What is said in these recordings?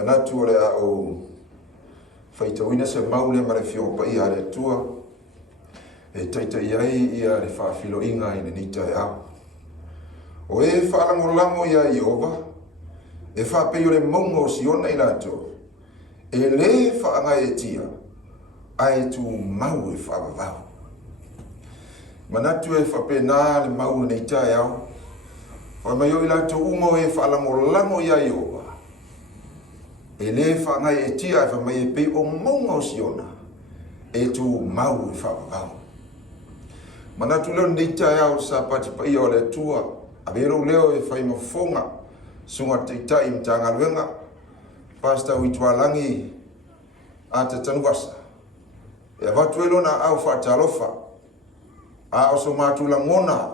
manatu ole o faitawina se maule ma le fio pa ia le tua e taita iai ia le Faafeiloaiga i le nita e au. O e whaalangolango ia Iova, e whapeo le maunga o siona i lato, e le whaangai e tia, ai tu mau e whaavavau. Manatu e whapena le mau nei tae au, whamaio i lato umo e whaalangolango ia Iova, e le whaangai e tia e whamai e pe o maunga o siona, e tu mau e whaavavau. Manatu leo nei tae au sa pati pa ia o le tua, Abero leo e whai mafonga sunga teitai i Matagaluega Pastor Uitualagi a te Tanuvasa. E avatuelo na au whaatalofa a oso matu langona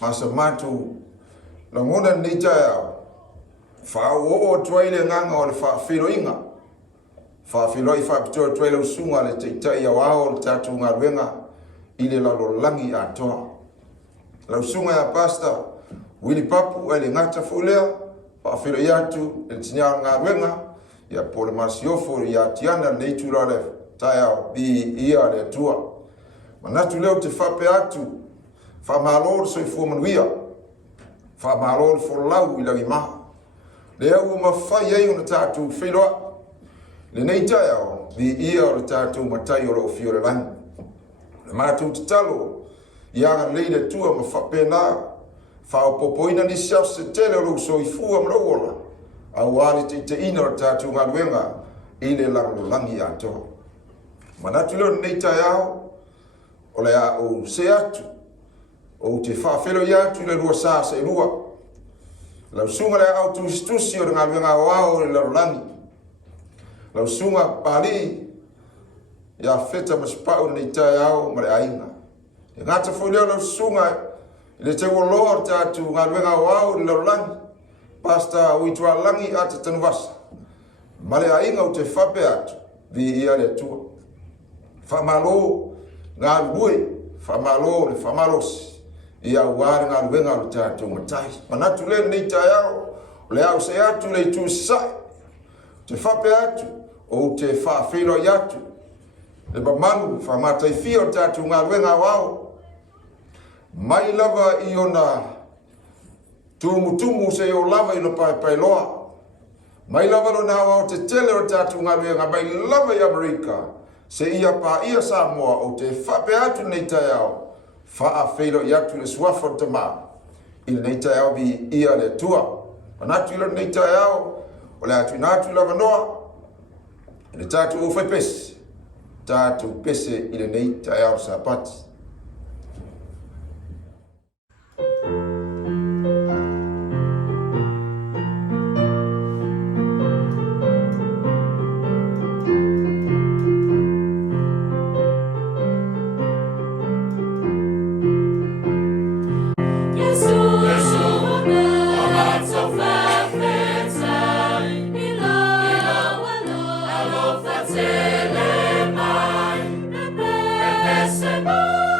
masa matu langona neitai au. Whao o tuaile nganga o le Faafeiloaiga. Faafeiloi Faapitoa tuaile usunga le teitai au ao le tatu ngaluenga i le lalolangi a toa. La usunga ya Pastor Wili papu ele ngata fulea Faafeiloi atu e tinia ngaluenga ya pole masiofo ya tiana neitu le taiao bi ia le tua. Manatu leo te whape atu whamalor soifua manuia whamalor folau i langi maha. Lea ua mawhai ei una tātu whailoa le nei taiao bi ia o le tātu matai o le ofio le langi. Le mātu te talo ia leile tua ma whape naa Fao popoina ni siau se tele o lo soifua mrogola. Au ali te ina o tatu ngaluenga i le langi ato. Manatu leo nei tai au o le a o se atu o te Faafeiloi atu le rua sa se rua. Lau sunga le au tustusi o le ngaluenga o au le langi. Lau sunga pali ya feta maspau nei tai au ma le ainga. E ngata foi leo lau sunga le te woloa tatu ngaluenga wau le langi Pastor Uitualagi a te Tanuvasa. Male ainga o te whape atu vi ia le tua. Whamalo ngā lue, whamalo le whamarosi ia wāre ngaluenga o tatu matai. Manatu le nei tai au, le au se atu le tu sai. Te whape atu o te Faafeiloi atu. Le bamanu whamatai fia o tatu ngaluenga wau. Mai lava i ona tumu se o lava i no Faafeiloa. Mai lava no nawa o te tele o tatu ngaluenga mai lava i Amerika. Se ia pa ia Samoa o te whape atu nei tai au. Faafeiloi atu le suafa o te maa. I nei tai au bi ia le tua. Manatu ilo nei tai au. O le atu natu lava noa. I le tatu o whai pese. Tatu pese i le nei tai au sa pati. Semai,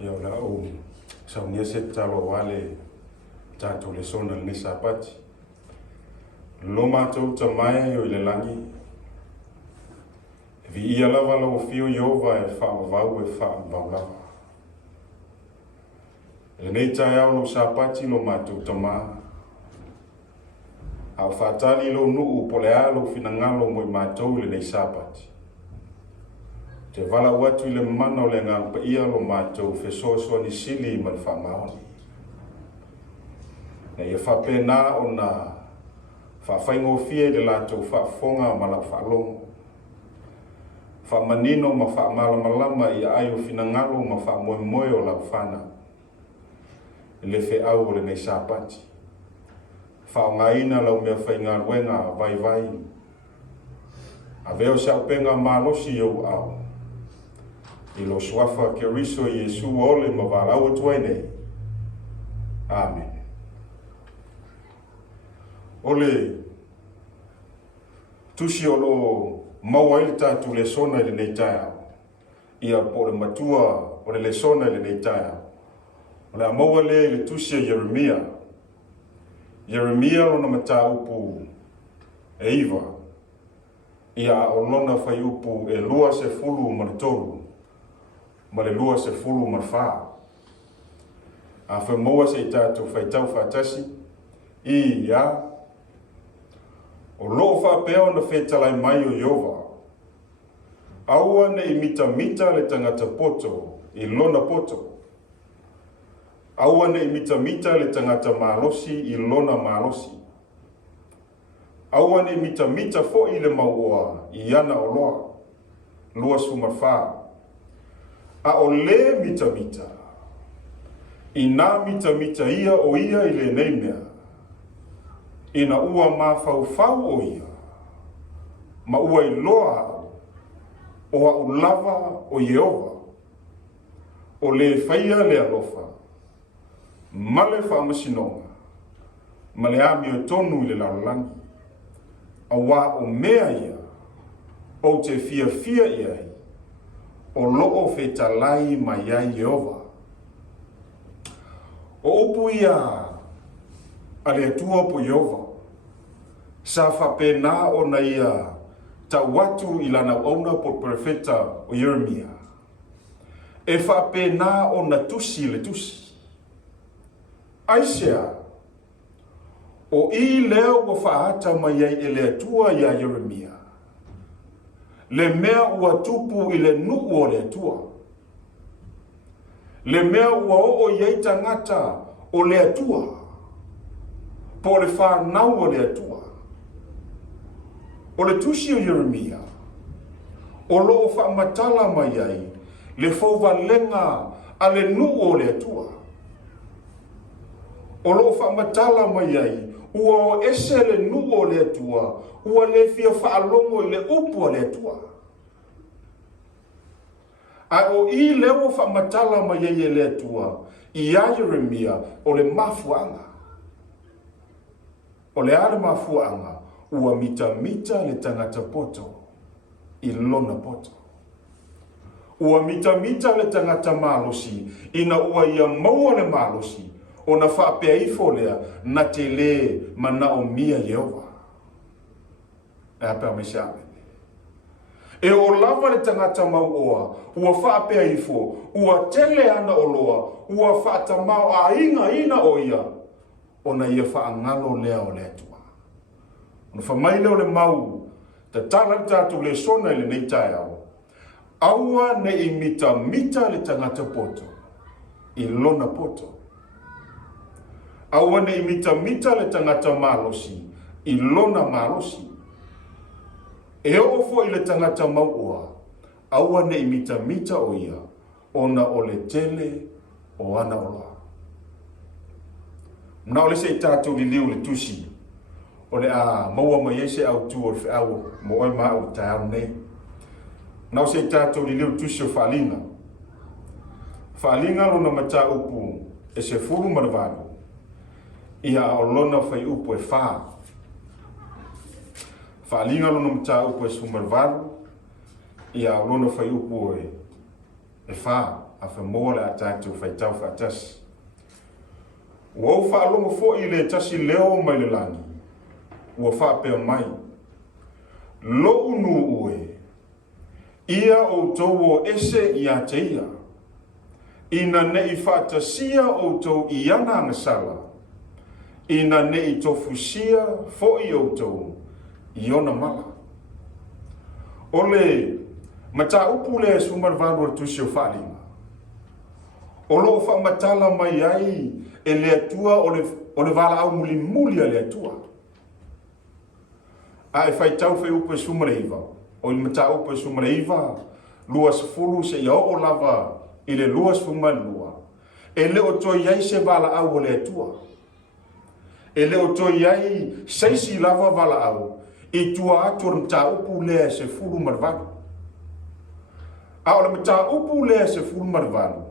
Ia o lau saunia se talo wale tātou le sona le sapati. Lo mātou tamai o i le langi. Viiga lava lau fio Iova e whaamavau e whaamavau. E nei tai au lo sapati lo mātou tamai. Au whaatali lo nuu po le alo finangalo mo i mātou le nei sapati. Te vala watu i le mana o le ngāpa ia lo mātou whesosua ni sili ma le whaamaoni. Na ia whapena o na whawhaingofie le lātou whaafonga ma la whaalongo. Whaamanino ma whaamalamalama i aio finangalo ma whaamoemoe o la whana. Le whe au o le nei sapati. Whaongaina lau mea Whaigaluega vai. A veo sa upenga malosi au au. I lo swafa ke riso Yesu ole ma walau tuaine. Amen. Ole tusi o lo mawaili tatu le sona le neitaya. Ia po le matua o le sona le neitaya. Ole a mawale le tusi Yeremia. Yeremia lona mata upu e iwa. Ia o lona fai upu e lua sefulu maritoru. Ma le lua sefulu marfa. A wha moa se tātou whai tau whātasi. I ia. O loo whapea na whetalai mai o Iova. Aua ne I mita le tangata poto. I lona poto. Aua ne I mita le tangata malosi. I lona malosi. Aua ne I mita fo I le maua. I ana o loa. Lua sumarfa. A o le mita. I nā mita ia o ia I le neimea. I na ua ma fau o ia. Ma ua I loa o a ulava o Iova. O le whaia le alofa. Ma le whaamasinonga. Ma le ami o tonu I le laulangi. A wā o mea ia. O te fia ia. O loo whetalai mai ai Iova. O upu ia a le atua po Iova. Sa whapena o na ia ta watu I lana auna po profeta o Yeremia. E whapena o na tusi le tusi. Aisea, o I leo o whaata mai ai e le atua ia Yeremia. Le mea ua tupu I le nuu o le atua. Le mea ua o iei tangata o le atua. Po le whanau o le atua. O le tusi o Yeremia. O loo whaamatala mai ai. Le fauvalenga a le nuu o le atua. O loo whaamatala mai ai. Ua o ese le nuu o le atua. Ua le fia whaalongo I le upu o le atua. A o I leo whaamatala mai ai le atua. I a Yeremia o le mafuanga. O le ale mafuanga. Ua mita le tangata poto. I lona poto. Ua mita le tangata malosi. Ina ua ia maua le malosi. O na whapea ifo lea na te le mana o mia Iova. E hapea me se ame. E o lava le tangata mau oa. Ua whapea ifo. Ua tele ana o loa. Ua whata mau a ina o ia. O na ia whaangalo lea o lea tua. O na whamaile o le mau. Ta tala tātou le sona le nei tai au. Aua ne I mita le tangata poto. I lona poto. Aua ne I mita le tangata malosi. I lona malosi. E ofo I le tangata maua. Aua ne I mita o ia. Ona o le tele o ana ola. Na o le se tātou li liu le tusi. O le a maua mai ese au tu o le au. Mo oi maa o tāu ne. Na o se tātou li liu tusi o whaalinga. Whaalinga lona mata upu. E se furu maravaru. Ia o lona whai upu e whaa. Whaalinga lona mata upu e sumarvaru. Ia o lona whai upu e wha a whamoa le a tātou whaitau whaatasi. Ua au whaalongo fo I le tasi leo mai le langi, ua whaapea mai. Lo unu ue, ia o tau o ese I a te ia, ina nei whaatasia o tau I ana ngasala, ina nei tofusia fo I o tau I ona mala. Ole, mata upu le sumarvanu tusi o whaalinga. O lo wha matala mai ai e le atua o le wala au muli muli a le atua. A e whai tau whai upu e sumareiva. O I mata upu e sumareiva, lua sefulu se ia o lava I le lua sefumalua. E le o toi iai se wala au o le atua. E le o toi iai seisi lava wala au. I tua atu o mata upu le sefulu marvanu. A o le mata upu le sefulu marvanu.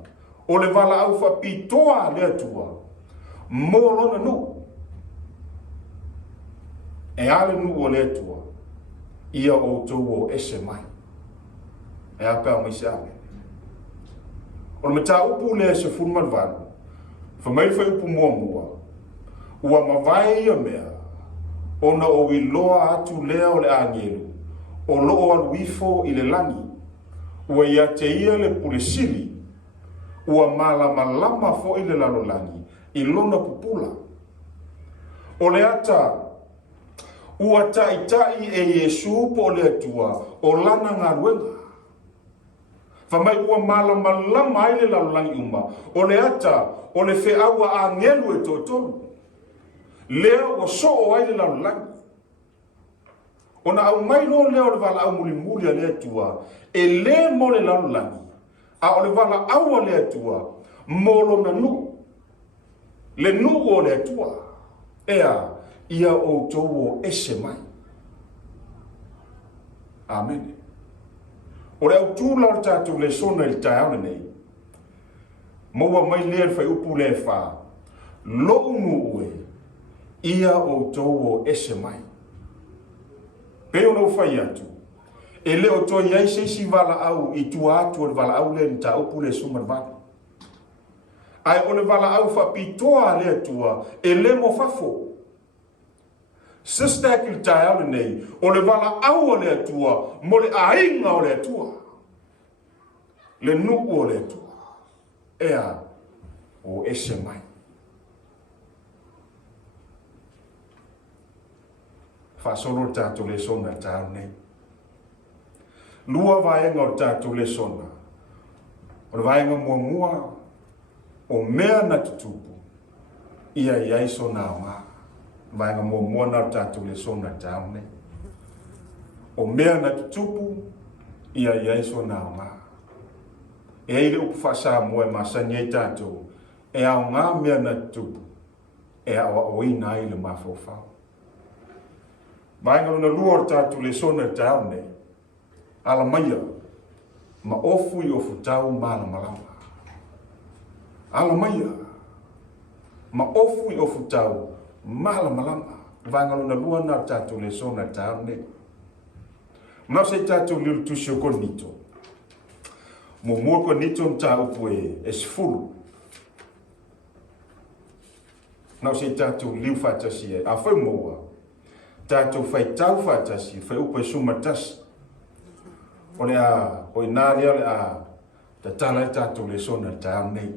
O le wala au Faapitoa le atua, mō lona nu. E ale nu o le atua, ia o tau o ese mai. E apea mai se ale. O le mata upu le sefulu marvanu, whamai whai upu mua, ua mawai ia mea, ona o iloa atu lea o le angelu, o loo aluifo I le langi, ua ia te ia le pulesili, ua malama fo I le lalolangi, I lona pupula. O le ata, ua tai e Yesu po le atua, o lana ngā ruenga. Whamai ua malama ai le lalolangi uma, o le ata, o le wheaua a ngelu e tōtonu. Lea ua so ai le lalolangi. Ona au mai lo leo le wala au muli a le atua, e le mo le lalolangi. A o le wala aua le atua, molo na nu. Le nu o le atua, ea ia o tau o ese mai. Amen. O le au tūla o tātou le sona I tāone nei, maua mai lea whai upu le wha, lo unu ue, ia o tau o ese mai. Peo no whai atu, e leo to iai seisi wala au I tua atu o le wala au le nita upu le sumarvanu. Ai o le wala au Faapitoa le atua e le mo fafo. SISDAC il taeale nei o le wala au o le atua mo le ainga o le atua. Le nu o le atua. Ea o ese mai. Whasolo tātou le sona tāu nei. Lua vaenga o tātou le sona. O le vaenga mua o mea na tutupu. Ia iai sona o ngā. Vaenga mua na o tātou le sona tāu nei. O mea na tutupu. Ia iai sona o ngā. E aile upu whasa mua e masani ai tātou. E au ngā mea na tutupu. E au o ina ai le mawhawhau. Vaenga luna lua o tātou le sona tāu nei. Ala maia, ma ofu I ofu tau mala malama. Ala maia, ma ofu I ofu tau mala malama. Vaenga luna lua na tātou le sona tāu nei. Mau se tātou liu tusi o konito. Mo mua konito mta upu e sefulu. Mau se tātou liu whatasi e. A whai moa, tātou whai tau whatasi, whai upu e sumatasi. O le a, o inaria le a, ta tala e tātou le sona tāu nei.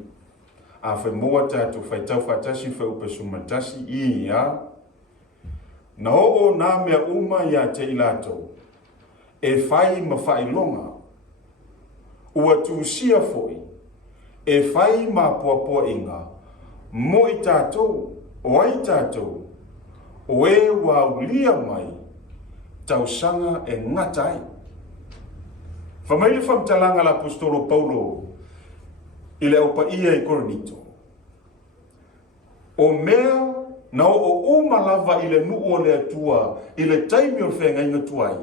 A whai moa tātou whai tau whatasi, whai upe sumatasi, I a. Na o nā mea uma I a te ilatou. E whai ma Fai-Lauga. Ua tūsia foi. E whai ma poa inga. Mo I tātou, o ai tātou. O e waulia mai. Tausanga e ngatai. Whamaile whamtalanga la apostolo Paulo I le aupa ia I Korinito. O mea na o umalava I le nuu o le atua I le taimi o whenga inga tuai.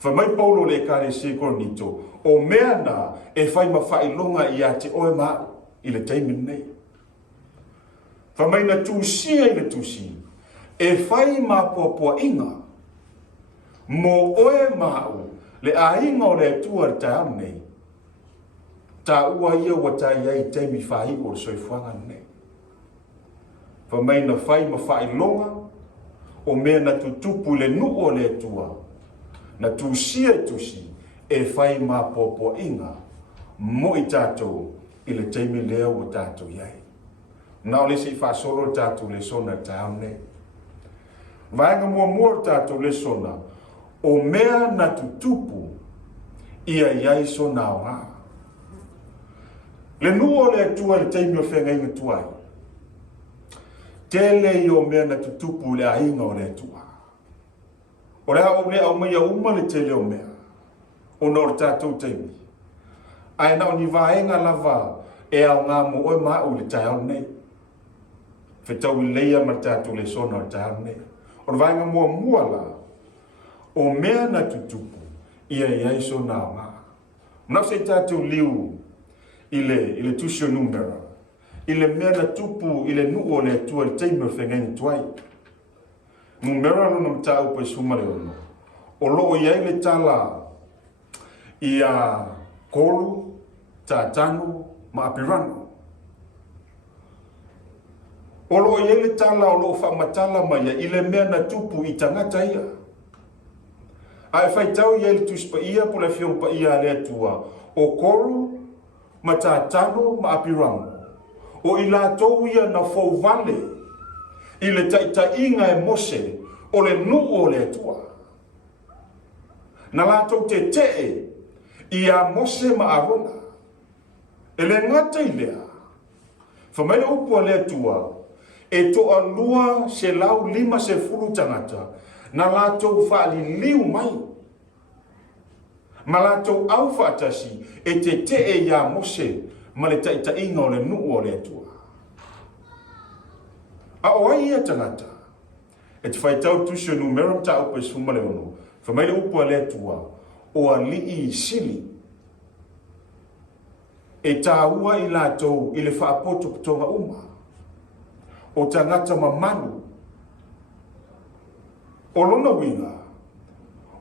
Whamai Paulo le kare se Korinito. O mea na e whai ma Fai-Lauga I a te oe maa I le taimi nei. Whamai na tūsia I le tūsi. E whai ma poa inga. Mo oe maa le ainga o le atua le tāu nei. ta ua ia wa ta ia te mi fai o soifuanga ne fa mai na fai ma Fai-Lauga o mea na tutupu le nu o le tua na tusia tusi e fai ma popo inga mo i tātou i le teimi lea o tātou iai. Na o le si whaasoro tātou le sona tāone. Vaenga mua tātou le sona o mea na tutupu ia iai sona o ngā. Le nu o le tua le teimi o whenga inga tuai. Tele i o mea na tutupu le ainga o le tua. O rea o lea o mea uma le tele o mea. O nor tātou teimi. Ai na o ni vaenga lava e au ngā mo oi mau le tāo nei. Whetau i leia ma tātou le sona o tāo nei. O vaenga mua la. O mea na tutupu ia iai so nā ngā. Nau se tātou liu i le tusio numera. I le mea na tupu i le nuo le tua le teime o whengeni tuai. Numera luna mtau pa sumare ono. O loo iai le tala i a kolu, tātano, ma apirano. O loo iai le tala o loo whamatala mai i le mea na tupu i tangata ia. Ai whai tau iai le tuspa ia po le whiong pa ia le atua. O kolu, ma tātano, ma apirano. O i la tau ia na fau vale i le taitainga e mose o le nuo o le atua. Na la tau te i a mose ma arona. E le ngata i lea. Whamaila upua le atua e toa lua se lau 5 Sefulu tangata na la tau whaali liu mai. Ma la tau au whaatasi e te i a mose ma le taitainga o le nuo o le atua. A o ai ia tangata. E te whaitau tusio numero ta upe sumale ono. Whamaile upua le atua o a lii sili. E tā ua i lātou i le whaapoto putonga uma. O tangata mamanu. O lona winga.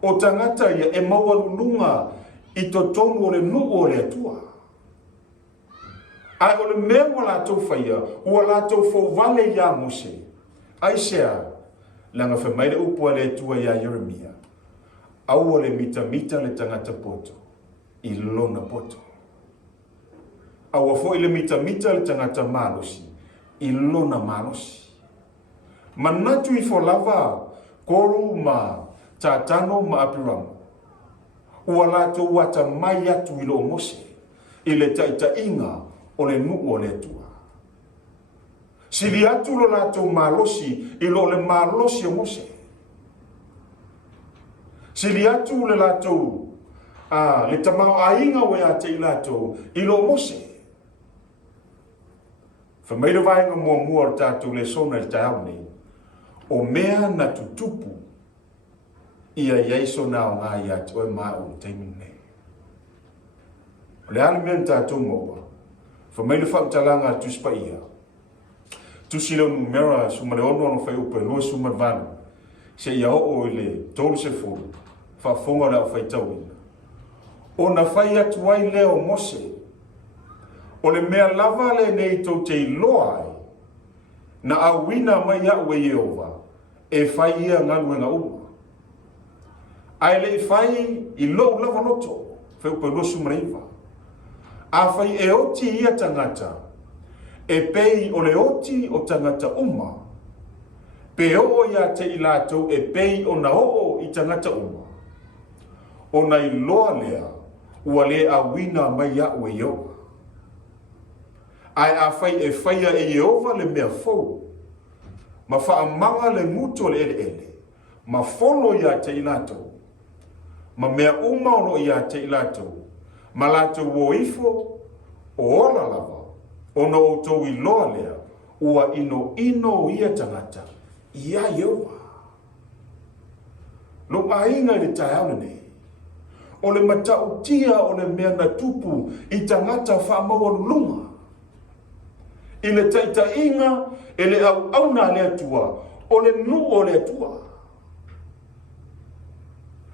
O tangata ia e maualunga i totonu o le nuo o le atua. Ai o le mea ua lātou whaia, ua lātou whauwale ia mose. Ai sea, langa whamaire upua le tua ia Jeremia. Aua le mita le tangata poto, i lona poto. Aua fo i le mita le tangata malosi, i lona malosi. Manatu i fo lava, koru ma tātano ma apiramu. Ua lātou wata mai atu i lo mose, i le taitainga o le nuo o le tua. Sili atu lo lātou malosi i lo le malosi o mose. Sili atu le lātou le tamau ainga we a te i lātou i lo mose. Whamaira vaenga mua o tātou le sona le tāu nei. O mea na tutupu ia iaiso nā o ngā ia te oi maa o teimi nei. Le ala mea tātou maua. Whamaile whautalanga tuspa ia. Tusilo numera sumare ono whai upe lua sumar vanu. Se ia o le tolu se furu. Whafonga la o whai tauina. O na whai atuai leo mose. O le mea lava le nei tau te iloa ai. Na awina mai au e Yehova. E whai ia ngaluenga uma. Ai le whai i lo lava loto. Whai upe lua sumare iwa. A whai e oti ia tangata, e pei o le oti o tangata uma. Pe o ia te i lātou e pei o na o i tangata uma. O na i loa lea, ua le a wina mai a ue Yehova. Ai a whai e whaia e Yehova le mea fau. Ma wha manga le muto le ele. Ma folo ia te i lātou. Ma mea uma ono ia te i lātou. Ma lātou o ifo, o ola lava, o no o tau i loa lea, ua ino ia tangata, ia Yehova. Lo ainga le tāiana nei, o le matau tia o le mea na tupu i tangata whaamaua lunga. I le taitainga, e le au na le atua, o le nu o le atua.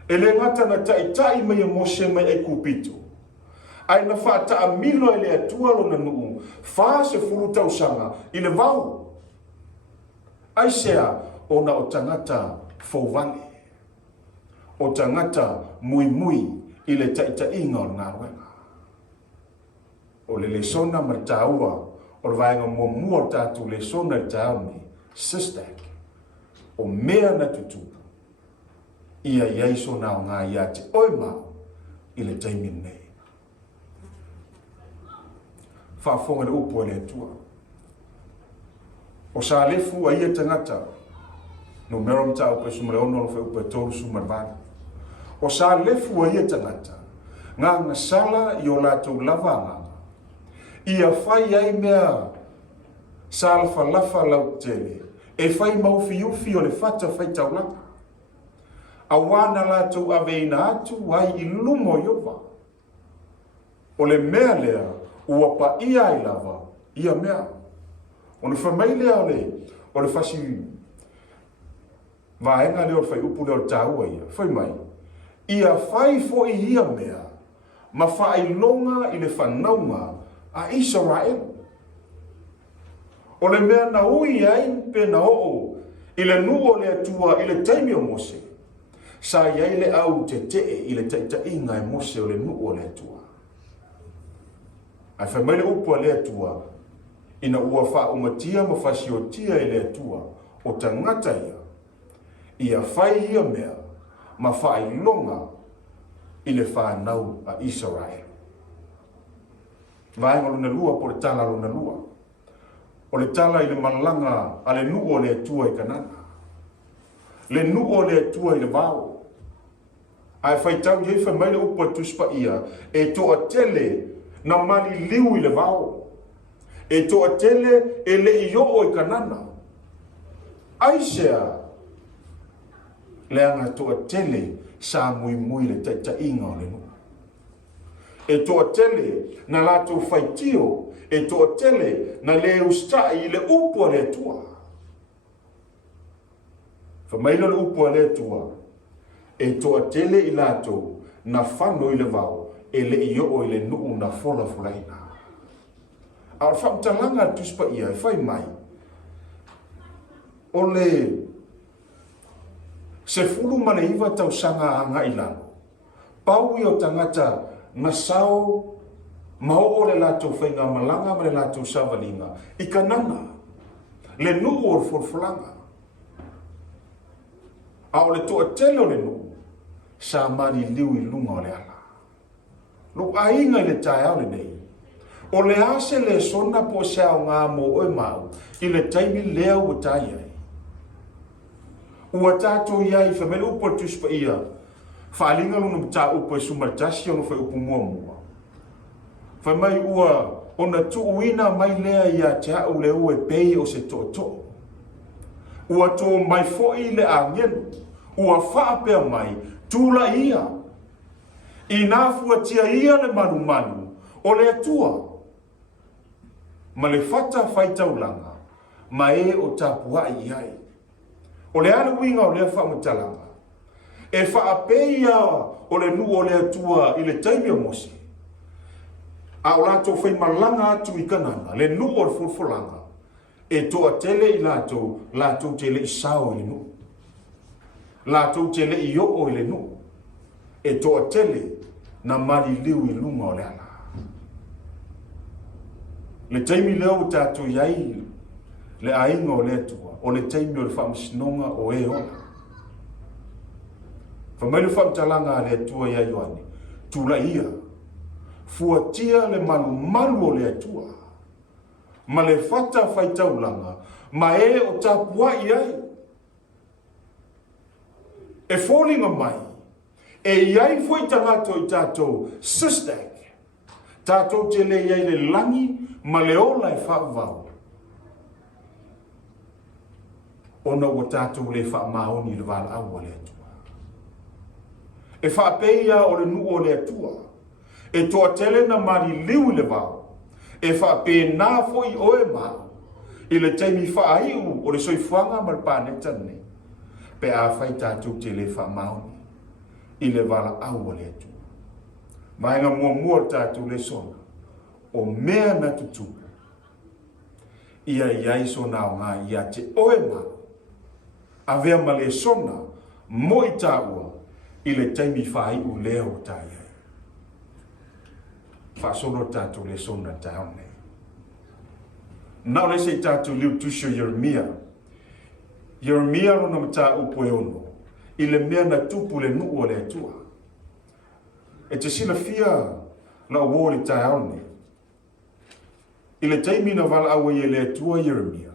E le ngata na taitai mai e mose mai e kupito. Ai na whaata milo ele atua lona nuu. Wha se furu tausanga i le vau. Ai sea ona o tangata fōwale. O tangata mui mui i le taitainga o ngā ruenga. O le lesona ma taua o le vaenga mua tatu lesona i tauni SISDAC. O mea na tutupu. Ia iaiso na o ngā ia te oima i le taimin nei. Whaafonga le upo le atua. O sa lefu a ia tangata. No mero mta upo e sumaleono lo fe upo e toru sumarvana. O sa lefu a ia tangata. Ngā ngasala i o lātou lavanga. Ia whai ai mea sa alfa lafa lau tele. E whai maufi ufi o le fata whai Taulaga. A wana lātou aveina atu ai i lumo iova. O le mea lea ua pa ia i lava, ia mea. O le whamai lea o le whasi vaenga leo le whai upu leo tāua ia. Whai mai. Ia whai fo i ia mea, ma Faafeiloga i le whanaunga a Israel. O le mea na ui ai pe na oo, i le nuo le atua i le taimi o Mose. Sa iai le au te i le taitainga e Mose o le nuo le atua. Ai whai mai le upua le atua, ina ua wha umatia ma whasiotia i le atua o tangata ia. Ia whai ia mea, ma Faafeiloga i le whanau a Israel. Vaenga luna lua po le tala luna lua. O le tala i le malanga a le nuo le atua i kanana. Le nuo le atua i le vau. Ai whai tau iei whai mai le upa tuspa ia, e toa tele na mali liu i le vau. E toa tele e le i o i kanana. Ai sea, le anga toa tele sa mui mui le taitainga o le nuo. E toa tele na lato whaitio, e toa tele na le ustai i le upua le atua. Whamaila le upua le atua, e toa tele i lato na whano i le vau, e le i o i le nuu na fola fulaina. A o whamtalanga tuspa ia, e whai mai, o le Sefulu mana iwa tau sanga anga ilano. Pau i o tangata na sao mao o le lato whainga malanga ma le lato savalinga. I kanana, le nuu o forfulanga. A o le toa tele o le nuu, sa mani liu i lunga o le ala. Lu ainga i le tae au le nei. O le ase le sona po sao ngā mo oi mau, i le taimi lea ua tae ai. Ua tātou iai whamele upo tuspa ia, whaalinga luna mta upo e sumartasi ono whai upo mua mua. Whai mai ua, ona tu uina mai lea ia te au le ue pei o se to to. Ua tō mai foi le angenu, ua whaapea mai, tūla ia. I nāfua tia ia le manu manu, o le atua. Ma le whata whai Taulaga, ma e o tāpua iai. O le ala winga o le whamatalanga. E whaapeia o le nu o le atua i le taimi o Mose. A o lato whai malanga atu i kanana, le nu o le fulfulanga. E toa tele i lato tele i sao i le nu. Lato tele i o i le nu. E toa tele na mali liu i lunga o le ala. Le taimi leo tātou iai, le ainga o le atua. O le taimi o le whamasinonga o e ona. Whamailu whamtalanga le atua ia Ioane. Tula ia. Fuatia le malu o le atua. Ma le whata whai Taulaga. Ma e o tāpua iai. E fōlinga mai. E iai fwoi tangato i tātou SISDAC. Tātou te le iai le langi ma le ola e whaavau. Ona ua tātou le whaamaoni le wala aua le atua. E whaapeia o le nu o le atua. E toa tele na mari liu le vau. E whaape nā fo i oe mau. I le taimi whaaiu o le soifuanga ma le pānetane. Pe a whai tātou te le whaamaoni. I le wala aua le atua. Vaenga mua tātou le sona. O mea na tutupu. Ia iai so nao ngā ia te oe mā. Avea ma le sona mo i tāua i le taimi whai u leo tā iai. Whasono tātou le sona tāone. Nau le se tātou liu tusio Yeremia. Yeremia rona mata upoeono. I le mea na tupu le nuu o le atua. E te sila fia na uo le tāone. I le taimi na wala awa i le atua Yeremia.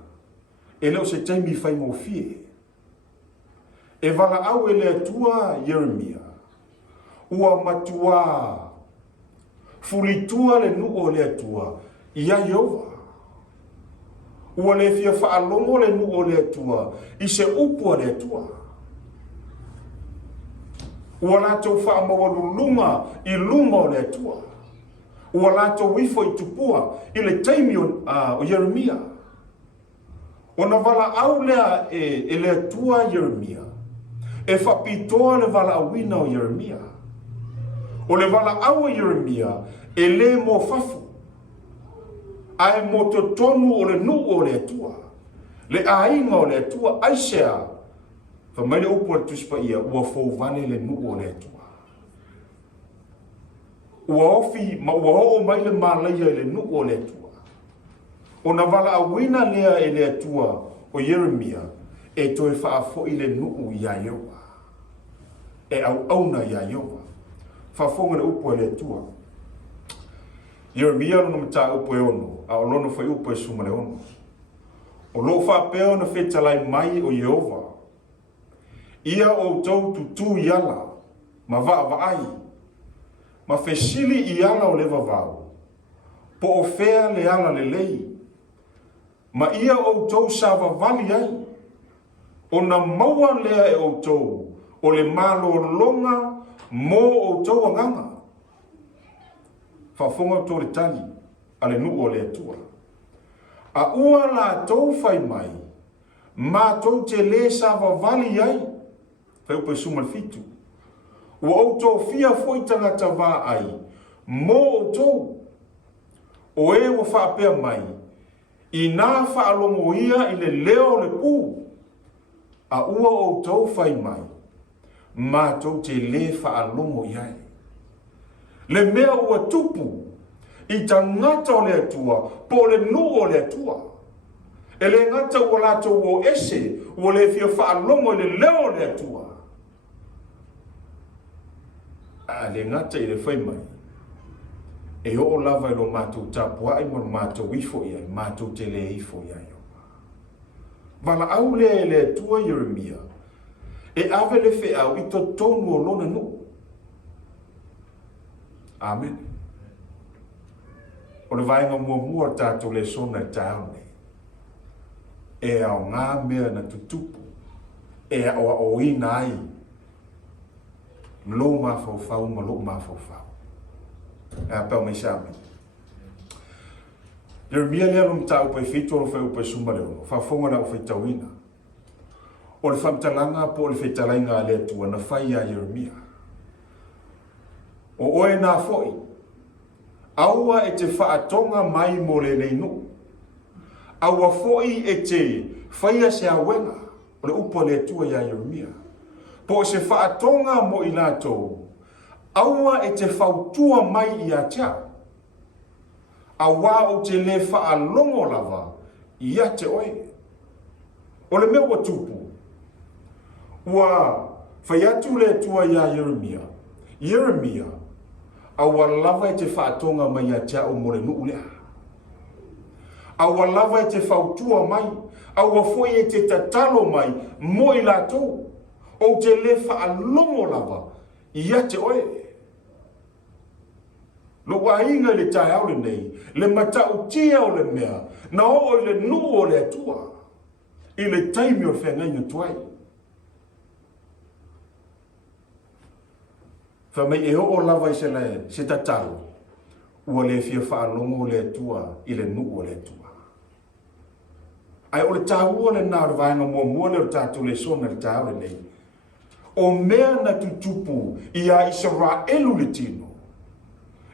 E leo se taimi whai mo fie. E wala awa i le atua Yeremia. Ua matua. Fulitua le nuu o le atua. Ia Yehova. Ua le fia whaalongo le nuu o le atua. I se upua le atua. Ua lato whaamawalu lunga I lunga o le atua. Ua lato wifo I tupua I le taimi o Yeremia. Ona wala au lea e le atua Yeremia. E Faapitoa le wala awina o Yeremia. O le wala au Yeremia e le mo fafu. Ai mo tonu o le nuu o le atua. Le ainga o le atua aisea. Fa mai le upo le tuspa ia ua fōvane le nuu o le atua. Ua ofi ma ua o mai le malaia le nuu o le atua. O na wala awina lea e le atua o Yeremia e toe whaafo I le nuu ia Yehova. E au auna ia Yehova. Whafonga le upo le atua. Yeremia lona mata upo e ono. A o lono whai upo e suma le ono. O lo whapeo na whetalai mai o Yehova. Ia o tau tutu iala. Ma vaai. Ma whesili iala o lewa vau. Po o whea le ala le lei. Ma ia o tau sawa vali ai. O na maua lea e o tau. O le malo longa. Mo o tau anganga. Whafonga tō le tali. Ale nuu o le atua. A ua la tau whai mai. Ma tau te le sawa vali ai. Whai upe suma fitu. Ua o tau fia foi tangata wā ai. Mo o tau. O e wa whaapea mai. I nā whaalongo ia I le leo le pū. A ua o tau whai mai. Ma tau te le whaalongo iai. Le mea ua tupu. I tangata o le atua. Po le nuu o le atua. E le ngata ua lato o ese. Ua le fia whaalongo le leo le atua. A le ngata I le whai mai. E o lava I lo mātou tapua I mo mātou ifo iai. Mātou te le ifo iai. Wala au le le atua Yeremia. E ave le fe au I to tonu o lona nuu. Amen. O le vaenga mua tātou le sona tāone. E au ngā mea na tutupu. E au o ina ai. Lo ma fau ma lo ma fau. E a pau mai sāme. Yeremia lea lum tāu pai fitu o fai upai suma leo. Whafonga na o fai tauina. O le whamtalanga po o le whetalainga lea tua na whai a Yeremia. O oe nā foi. Aua e te whaatonga mai mo le nei nu. Aua foi e te whaia se awenga. O le upo le tua ia Yeremia. Po se whaatonga mo I lātou. Aua e te whautua mai I a tia. Aua o te le whaalongo lava I a te oe. O le mea ua tupu. Ua whaiatu le tua ia Yeremia. Yeremia. Aua lava e te whaatonga mai a tia o more nuu lea. Aua lava e te whautua mai. Aua foi e te tatalo mai. Mo I lātou. O te le whaalongo lava. Ia te oe. Lo wainga le tai au le nei. Le mata utia o le mea. Na o le nuu o le atua. I le taimi o whengai na tuai. Whamei e o lava I se tatalo. Ua le fia whaalongo le atua I le nuu o le atua. Ai o le tāua le nā rwainga mua le o tātou le sona le tāu le nei. O mea na tutupu I a Israelu le tino.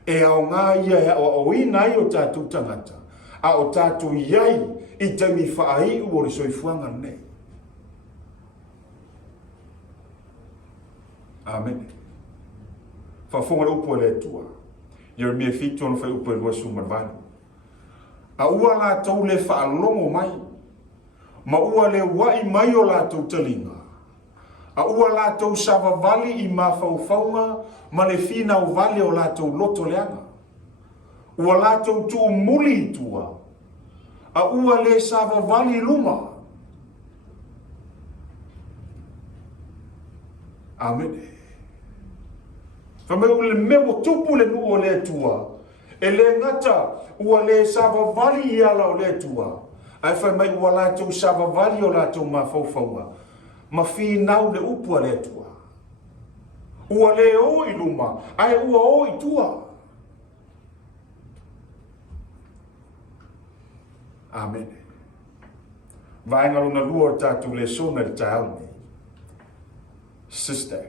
e ao ngā ia o ina i o tātou tangata, a o tātou iai i taimi whaai o le soifuanga nei. Amen. Whafonga upo le tua. Jeremia fitu anu whai upo e lua sumarvanu. A ua la tau le whaalongo mai. Ma ua le wai mai o la tau talinga. A ua la tau sava vali i ma whauwhaunga ma le fina o vali o la tau loto leanga. Ua la tau tu muli tua. A ua le sava vali luma. Amen. Whameu le mewa tupu le nu o le tua. E le ngata ua le sava vali i ala o le tua. Ai whamei ua la tau sava vali o la tau ma whauwhaunga. Ma fi nau le upua le tua. Ua le o i luma, ai ua o i tua. Amen. Vaenga luna lua o tātou le sona le tāone. SISDAC,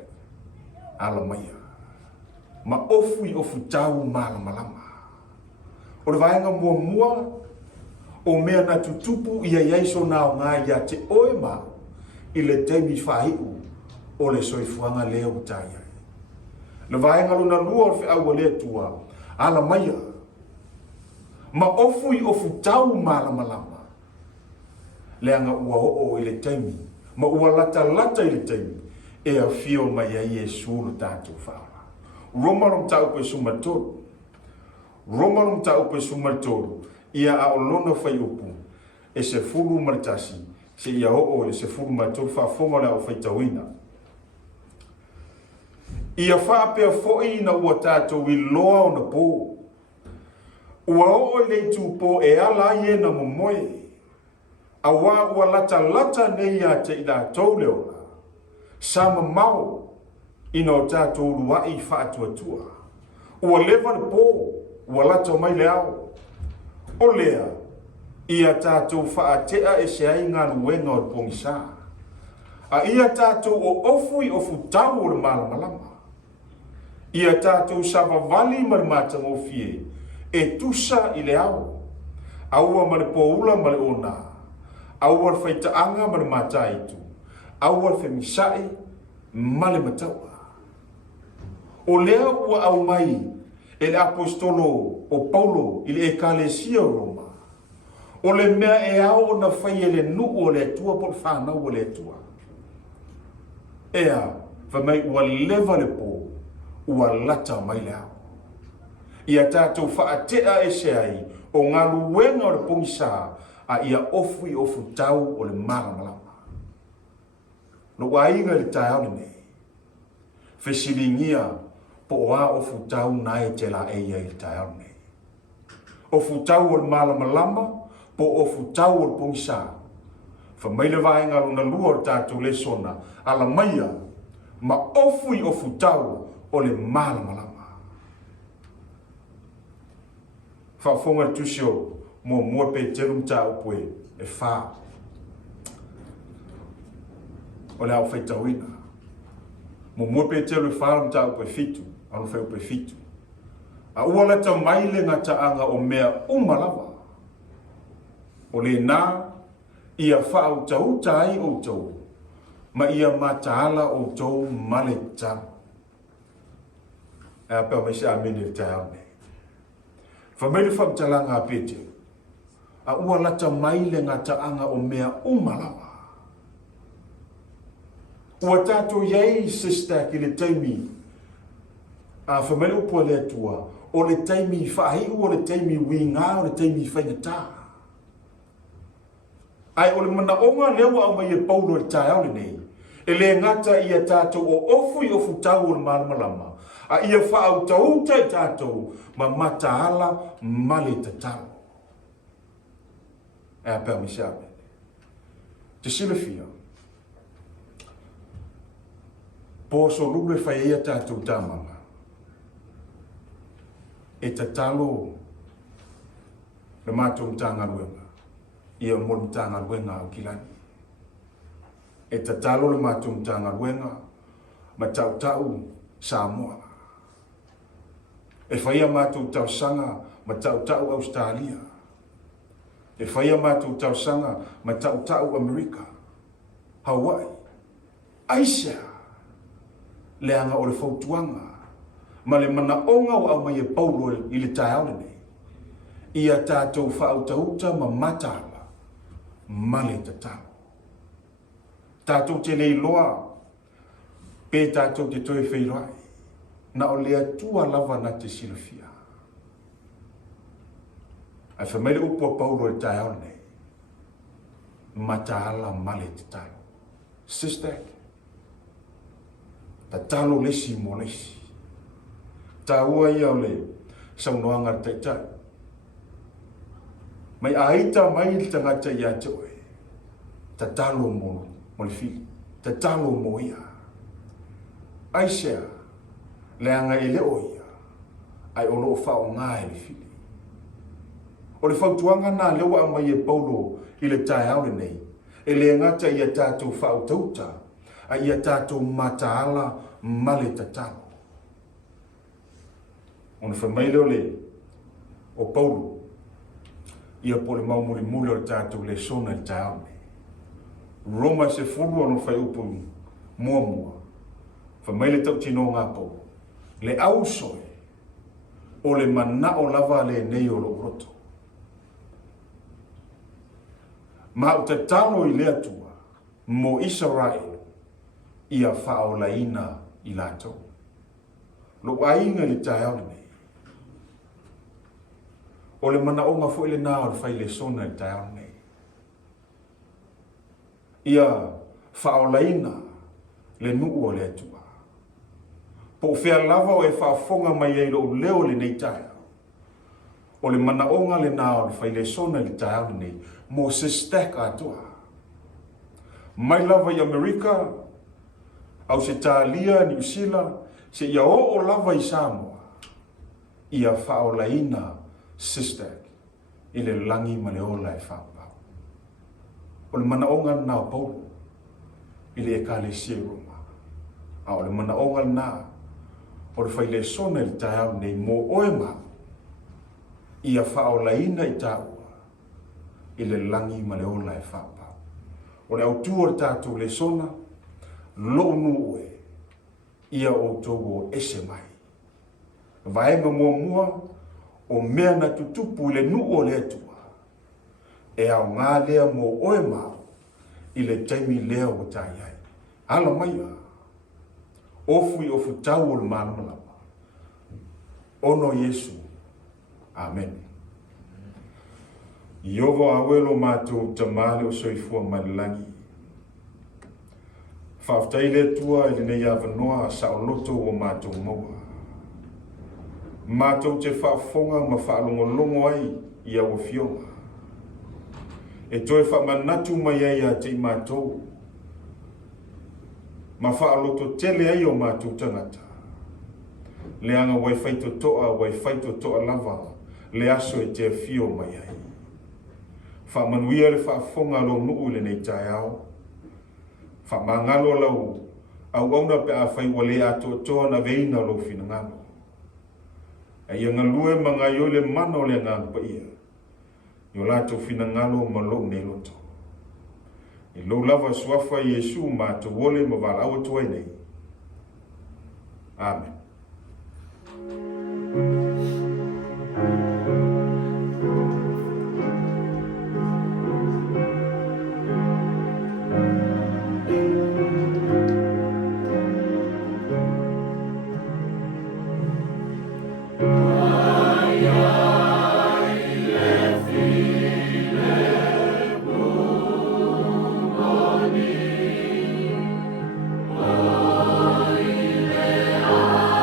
ala maia. Ma ofu i ofu tau malama. O le vaenga mua o mea na tutupu ia iaiso nao ngā ia te oema i le teimi whaiu o le soifuanga leo tāia. Le vaenga luna lua o whiau le tua, ala maia. Ma ofu i ofu tau malama. Leanga ua o i le teimi, ma ua lata i le teimi, e a fio mai ai e suru tātou whaala. Romarum tau pe sumatoro. Romarum tau pe sumatoro. Ia a olona whai upu. E se furu maritasi. Se ia o e se furu matoro whaafonga le Aufaigaluega. Ia whaapea foi na ua tātou i loa o na pō. Ua o le tūpō e ala ie na momoe. A wā ua lata nei a te ila tau leona. Sama mau. Ina o tātou ruai whaatuatua. Ua lewa na pō, ua lata mai le au. O lea, ia tātou whaatea e se ai ngā ruenga o pongisa. A ia tātou o ofu i ofu tau o le malamalama. Ia tātou sava vali marimatanga o fie, e tusa i le au. Aua mare pōula mare ona. Aua le whaitaanga mare mata itu. Aua le whemisai male mataua. O lea ua au mai e le apostolo o Paulo i le ekalesia o Roma. O le mea e au na whai e le nu o le tua por whanau o le tua. Ea, whamai ua lewa le pō, ua lata mai le au. Ia tātou whaatea e se ai o ngā luenga o le pongisa a ia ofu i ofu tau o le malamalama. No wainga le tai au le nei. Whesiringia po oa o futau nai te la e ia i tai au nei. O futau o le malamalama, po o futau o le pongisa. Whamaile vaenga luna lua o tātou le sona, ala maia, ma ofu i o futau o le malamalama. Whafonga tusio, mo mua pe terum tau poe, e wha. O le Aufaigaluega. Mo mua pe teru wharam tau poe fitu. Anu whai upe fitu. A ua lata maile ngā taanga o mea umalawa. O le nā, ia whaau tau tai o tau, ma ia mataala o tau male tau. E apea mai se amene tai au nei. Whamele whamtala ngā pete. A ua lata maile ngā taanga o mea umalawa. Ua tātou iei SISDAC i le taimi a whamele upua le atua, o le taimi whaahiu, o le taimi winga, o le taimi whaingatā. Ai o le manaonga lewa au mai e Paulo le tai au le nei, e le ngata ia tātou o ofu i ofu tau o le malamalama, a ia whaau tau tai tātou, ma mataala male tatalo. E a pēr misiame. Te silafia. Pōso lule whaia tātou tāmanga. E tatalo le mātou Matagaluega. Ia mo Matagaluega au kilani. E tatalo le mātou Matagaluega ma tau Samoa. E whaia mātou tausanga ma tau Australia. E whaia mātou tausanga ma tau Amerika. Hawaii. Aisia. Leanga o le whautuanga. Ma le mana onga o au mai e Paulo i le tae aole nei. Ia tātou whautauta ma matala. Ma le tatalo. Tātou te lei loa. Pe tātou te toi Faafeiloai. Na o lea tua lava na te silafia. Ai whamaile upua Paulo le tae aole nei. Mataala ma le tatalo. SISDAC. Tatalo lesi mo lesi. Ta ua ia o le saunoanga taitai. Mai aita mai le tangata ia te oe. Ta talo mo le fili. Ta talo mo ia. Aisea, le anga e leo ia. Ai o loo whao ngā e le fili. O le whautuanga nā lewa a mai e Paulo i le tae aule nei. E le ngata ia tātou whao tauta. A ia tātou mataala ma le tatalo. Ona whamaile o le o Paulo ia po le maumuri mule o le tātou le sona le taone. Roma Sefuluai whai upu mua. Whamaile tau tino ngā Paulo. Le ausoe o le mana o lava le nei o lo roto. Ma o te talo i le atua mo Israel ia whaolaina i lātou. Lo ainga le tae nei. O le mana o ngā fo le nā o le Fai-Lesona le tae nei. Ia whaolaina le nuu o le atua. Po whea lava o e whaafonga mai e lo leo le nei tae. O le mana o ngā le nā o le Fai-Lesona le tae nei. Mo SISDAC atua. Mai lava i Amerika, au se Italia, New Zealand, se ia o lava i Samoa. Ia whaolaina SISDAC i le langi ma le ola e whaapau. O le mana onga nā Paulo i le ekalesia Roma. A o le mana onga nā o le Fai-Lesona i tae nei mo oema ia whaolaina i tāua i le langi ma le ola e whaapau. O le autua le tātou le sona lo nu e ia o tō o ese mai. Vaenga mua o mea na tutupu le nu o le atua. E au ngā lea mo oe mau i le taimi lea o tai ai. Ala mai a. Ofu tau o le mālamalama. Ono Yesu. Amen. Iovo awelo mātou tamale o soifua malilangi. Faafeagaiga tua i nei avanoa sa o loto o mātou maua. Mātou te whaafonga ma whaalongolongo ai i au fionga. E toe whaamanatu mai ai a te mātou. Ma whaaloto tele ai o mātou tangata. Le anga wai whaito toa lava, le aso e te fio mai ai. Whaamanuia le whaafonga lo nuu le nei tae au. Whaamangalo lau au auna pe a whai wale ato toa na veina lo finangalo. E ia ngalue mga yo le mana o le ngāpa ia. Yo lato finangalo ma lo nei loto. I lo lava suafa Yesu ma to wole ma wala au tuai nei. Amen. Oh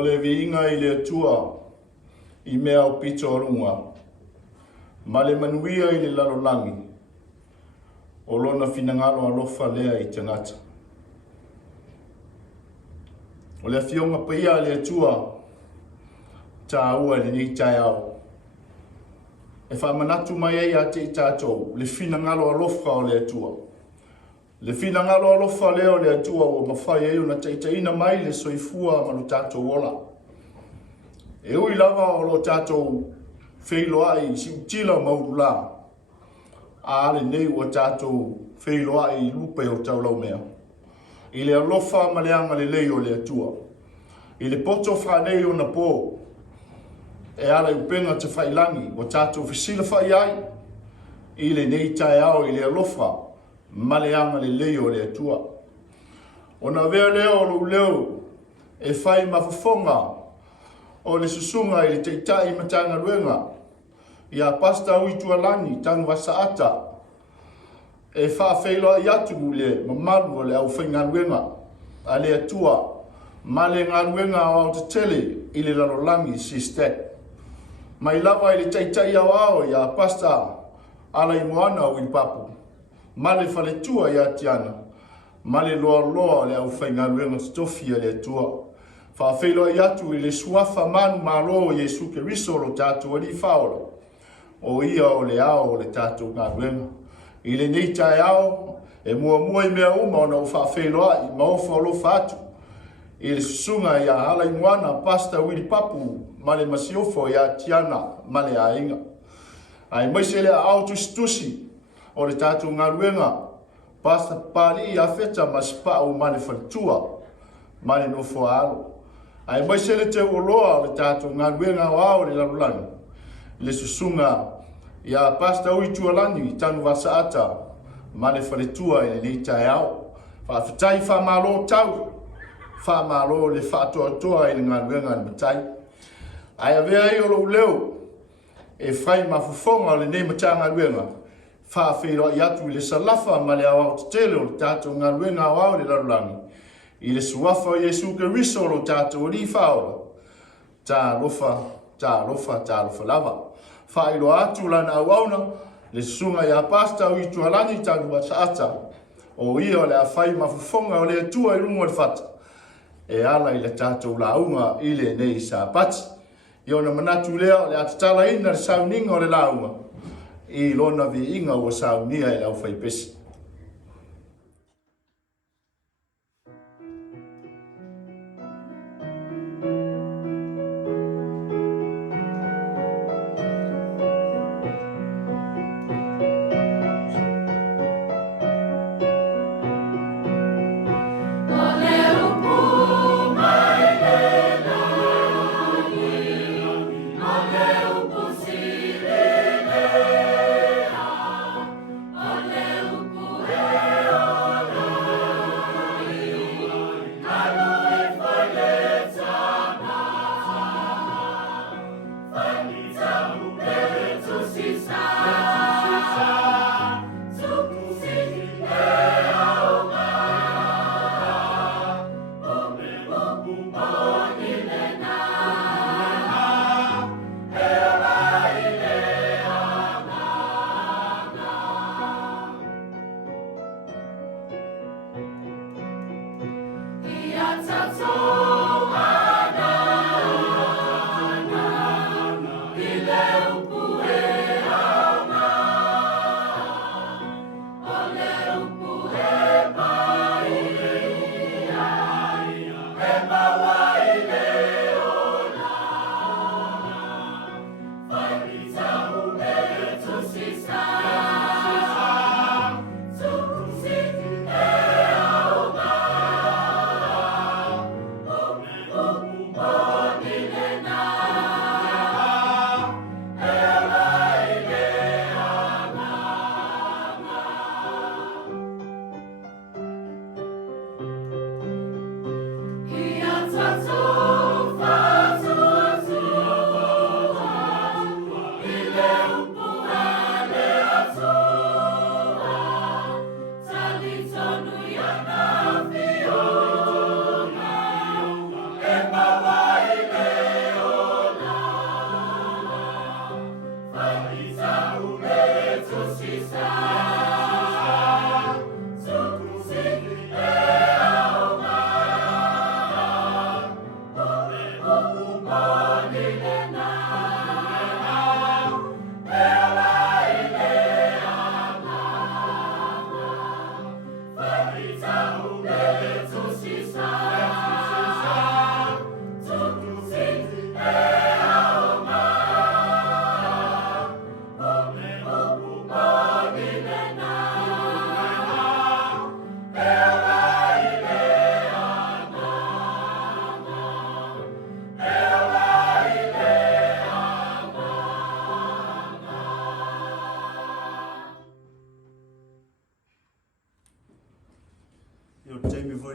o le viinga I le atua I mea o pito runga. Ma le manuia I le lalolangi. O lona finangalo alofa lea I tangata. O le fionga paia le atua ta ua le ni tai au. E whamanatu mai ei a te I tātou, le finangalo alofa o le atua. Le finangalo alofa leo le atua o mawhai e una teitaina mai le soifua manu tātou ola. E ui lava o lo tātou Faafeiloai si utila maurula. A ale nei o tātou Faafeiloai lupe o Taulaga mea. I le alofa maleanga le lei o le atua. I le poto whanei o na pō. E ala upenga te whailangi o tātou whisila whai ai. I le nei tai au I le alofa maleanga le lei o le atua. O na vea leo o leo e whai mafafonga o le susunga I le teitai Matagaluega. Ia pasta Uitualagi Tanuvasa ata. E Faafeiloai atu le mamalu o le Aufaigaluega. A le atua ma le galuega o au tele I le lalolagi SISDAC. Mai lava I le teitai au ao ia pasta ala I moana o Papu. Ma le faletua ia tiana. Ma le loa loa o le Aufaigaluega stofia le atua. Faafeiloai atu I le suafa manu malo o Iesu Keriso lo tātou ali whaola. O ia o le ao o le tātou galuega. I le nei tai ao, e mua I mea uma o na Faafeiloai, ma ofa o lo fatu. I le susunga ia hala I moana pasta Papu, ma le masiofo ia tiana, ma le ainga. Ai maise le auto stusi o le tātou galuega, pasta pali ia feta ma sipau ma le falitua, ma le nofo alo. Ai maise le te uloa o le tātou galuega o ao le lalolagi. Le susunga ia pasta Uitualagi Tanuvasa ata ma le faletua I le nei tai au. Faafetai faamalo tau. Faamalo le faatoatoa I le galuega le matai. Ai avea I o lou leo e whai mafufonga o le nei Matagaluega. Faafeiloai atu I le salafa ma le au tele o le tātou galuega o ao le lalolagi. I le suafa o Iesu Keriso lo tātou li whaola. Tā lofa lava. Whaelo atu lana auauna, le sunga ia pasta Uitualagi Tanuvasa ata. O ia o le awhai mafufonga o le atua I lungo le fata. E ala I le tātou launga I le nei Sabbath. I ona manatu lea o le atatala ina le sauninga o le launga. I lona Viiga o saunia I le Aufaigaluega. Oleu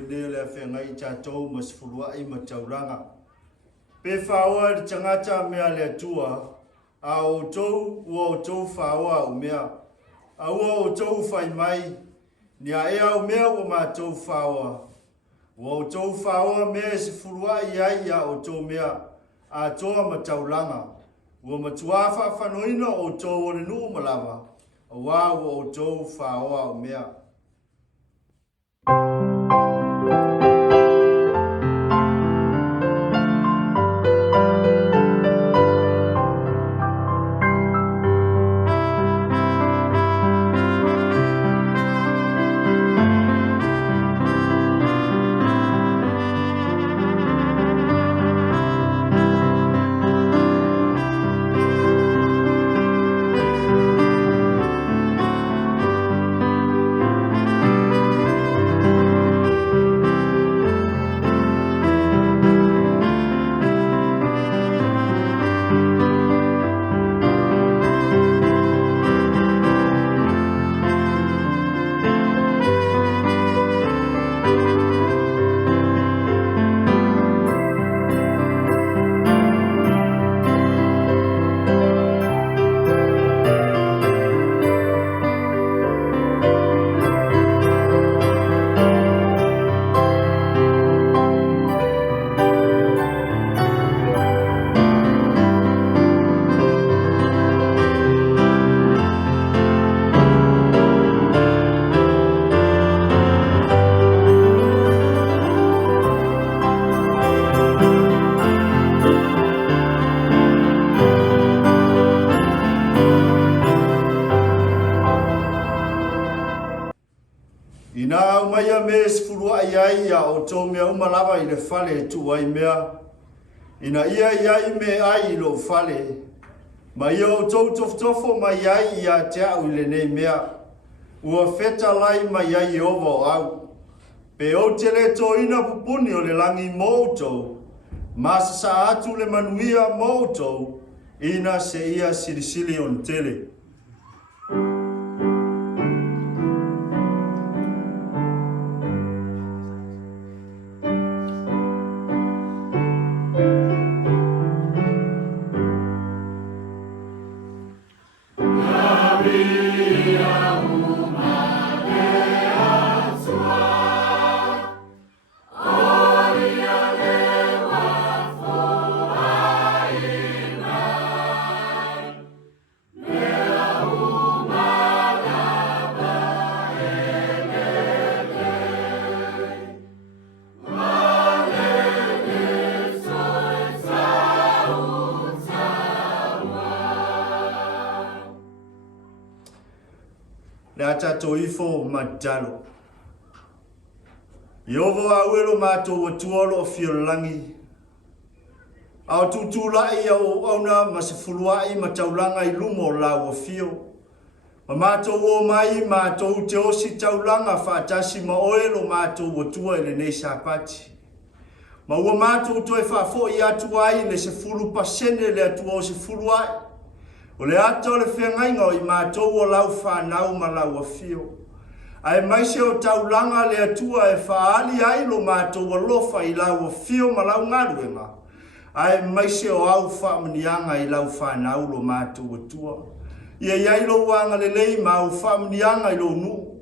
ne le Faafeagaiga tātou ma Sefuluai ma Taulaga. Pe whaoa le tangata mea le atua, a o tou ua o tou whaoa o mea, a ua o tou whai mai, ni a ea o mea o mātou whaoa. Ua o tou whaoa mea e Sefuluai ai a o tou mea, a toa ma Taulaga. Ua matua whawhanoina o tou o le nuu malawa, a wā ua o tou whaoa o mea. Ina umaya me Sefuluai ai a o tō mea umalawa I le whale tu ai mea. Ina ia iai me ai lo whale. Ma ia o tō toftofo mai ai ia te au I le nei mea. Ua wheta lai mai ai ova o au. Pe o te le tō ina pupuni o le langi mō tō. Masa sa atu le manuia mō tō. Ina se ia silisili on tele. Tato ifo matalo. Iovo auelo mato watuolo o Fiololangi. Au tutulai au auna ma Sefuluai ma Taulaga I lumo la o fio. Ma mato o mai mato te osi Taulaga faatasi ma oelo mato watua le nei sapati. Ma ua mato toe faafoi atu ai le 10% le atua o Sefuluai. O le ato le Faafeagaiga o I mātou o lau whanau ma lau a fio. Ai maise o Taulaga le atua e whaali ai lo mātou o lofa I lau a fio ma lau ngaruenga. Ai maise o au whaamanianga I lau whanau lo mātou atua. Ia iai lo wanga le lei ma au whaamanianga I lo nu.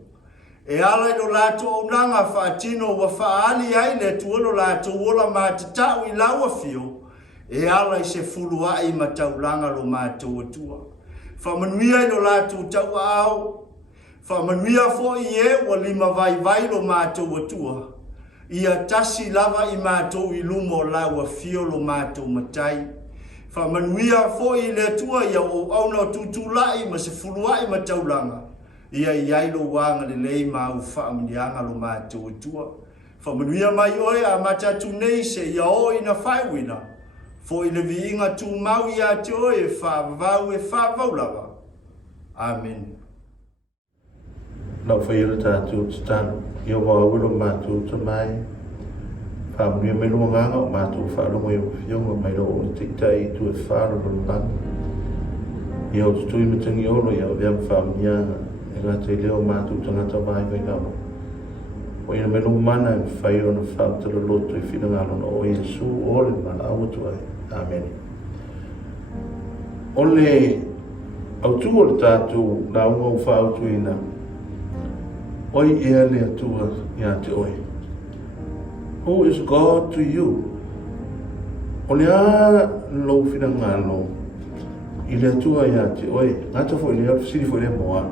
E ala I lo lato o nanga whaatino wa whaali ai le atua lo lato o la mātatau I lau a fio. E ala I Sefuluai ma Taulaga lo mātou atua. Whamanuia I lo lātou tau au. Whamanuia fo I e wa lima vai lo mātou atua. Ia tasi lava I mātou I lumo lau a fio lo mātou matai. Whamanuia fo I le atua ia o auna tutulai ma Sefuluai ma Taulaga. Ia iai lo wanga le lei ma au whaamanianga lo mātou atua. Whamanuia mai oe a matatu nei se ia o ina whaiwina. Fo I le viiga tu mau ia te oe whaavau e whaavaulawa. Amen. Nau whaira tātou te tanu, ia wawilo mātou te mai. Whamunia me runga nganga o mātou whaalongo i o whionga mai ro o te tai tu e whaaro no langa. Ia o te tui matangi olo ia o veam whamunia e ngā te leo mātou tangata vai vai ngamo. o ina melu mana e whai o na whautara loto i whina ngālona o Iesu o le mana autu ai. Amen. O le autu o le tātou na unga u whautu ina oi ea le atua ia te oi. Who is God to you? O le a lo whina ngālo i le atua ia te oi. Ngata fo i le au siri fo i le moa.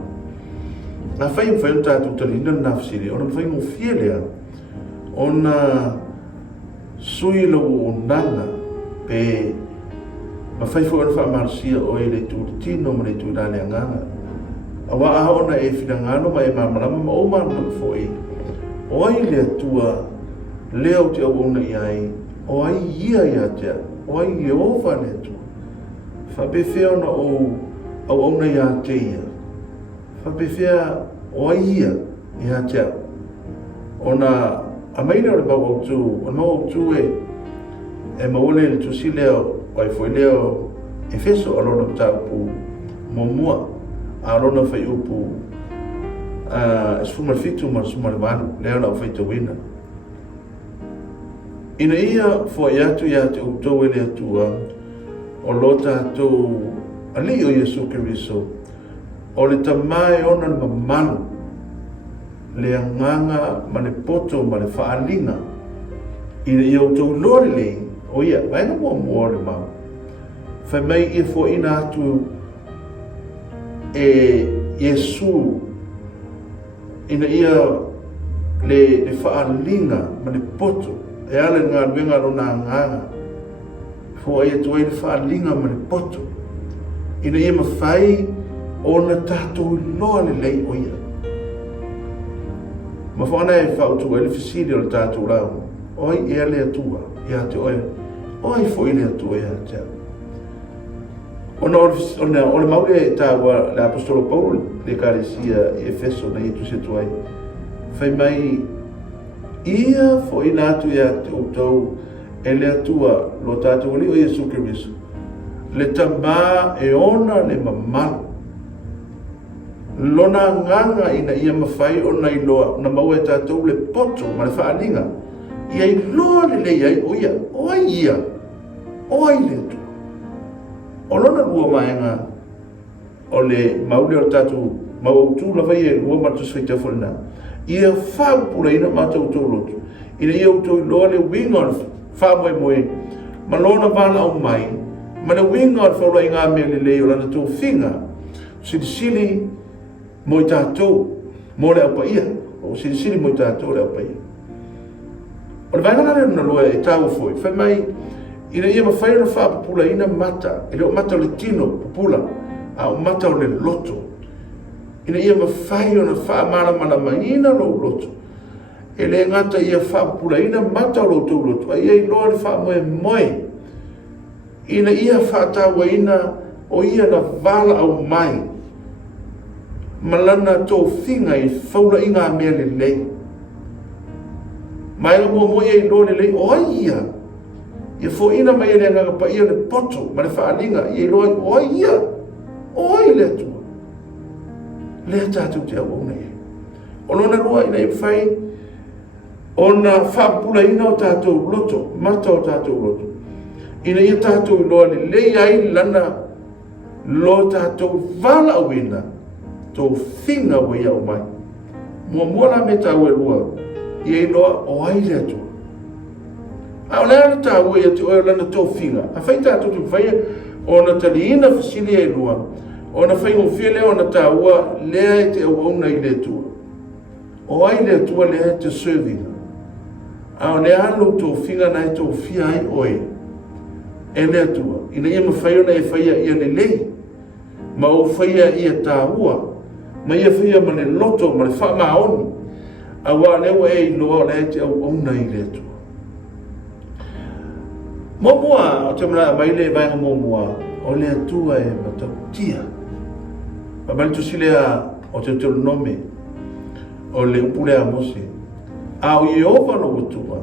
Na whai mwhai o tātou talina na whasiri, ona mwhai ngō fia lea, ona sui lo o nanga, pe ma whai fo ona wha marsia o e le tūri tino ma le tūri rāne anganga. Awa aha ona e whina ngāno ma e mamarama ma o marama fo i. O ai le atua, leo te au ona i ai, o ai ia ia tea, o ai Jehova le atua. Whapewhea ona au ona i a te ia. Whapewhea o ia i a tea. Ona a maina o le mau autu, o le mau autu e maole le tusi leo, o e foi leo e feso alona taupu momua, a alona whai upu e sfuma fitu ma suma le manu, leo na whai te wina. Ina ia fo iatu ia te utou e le atua, o lo tātou ali o Iesu Keriso, o le tamai ona le mamanu, le anganga ma le poto ma le whaalinga, ina ia utou lore lei, o ia, vaina mua le mau. Whai mai ia fo ina atu e Iesu, ina ia le whaalinga ma le poto, e ale ngā ruenga rona nganga, fo ia tuai le whaalinga ma le poto, ina ia mawhai o na tātou loa le lei o ia. Ma whaana e whautu e le whisiri o le tātou rau, oi e le atua, ia te oe, oi fo i le atua ia te au. Ona o le maure e tāua le apostolo Paul, le kāresia i Efeso na i tusi tuai, whai mai ia fo i nātu ia te utau e le atua lo tātou li o Iesu Keriso. Le tamā e ona le mamalu. Lona nganga ina ia mawhai o nei loa, na mau e tātou le poto, ma le whaalinga. Ia i loa le lei ai o ia, oi ia, oi le tu. O lona rua maenga, o le maule o tātou, mau au tū lawai e rua matus whaita whalina. Ia whau pula ina mātou tō lotu. Ina ia utou i loa le winga o wha moe, ma lona wala au mai, ma le winga o whaura i ngā mea le lei o lana tō whinga, sili mo i tātou, mo le apa ia, o siri mo i tātou le apa ia. O le vaina nare na loa e tāua foi, whai mai, ina ia mawhai na whapapula ina mata, e leo mata o le tino pupula, a o mata o le loto. Ina ia mawhai o na whaamara ina lo loto. E le ngata ia whapapula ina mata o loto, a ia i loa le whaamoe moe. Ina ia whaataua ina o ia na vala au mai, malana tō whinga i whaura i ngā mea le lei. Mai mua mo ia i lo le lei, o ia. Ia fo ina mai le nganga pa ia le poto, ma le whaalinga, ia i lo o ia. O ia le atua. Le tātou te au ona ia. O lona rua ina i whai, o na whapula ina o tātou loto, mata o tātou loto. Ina ia tātou i loa le lei ai lana lo tātou vala au ina. Tō whinga wei au mai. Mua la me tāu e rua, i e loa o ai le atua. A o lea tāu e te oe lana tō whinga. A whai tātou te whai o na tali ina whasili e rua. O na whai ngofia lea o na tāua lea e te au auna i le atua. O ai le atua lea te servinga. A o lea alo tō whinga na e tō whia ai oe. E le atua. Ina ia ma whai ona e whaia ia le lei. Ma o whaia ia tāua. Ma ia whia ma le loto, ma le wha maoni. A wā lewa e i loa le te au auna i le atua. Momua, o te mara mai le vainga momua, o le atua e matautia. Ma mali tu silea o te teo nome, o le upule a mose. A o i ova no utua,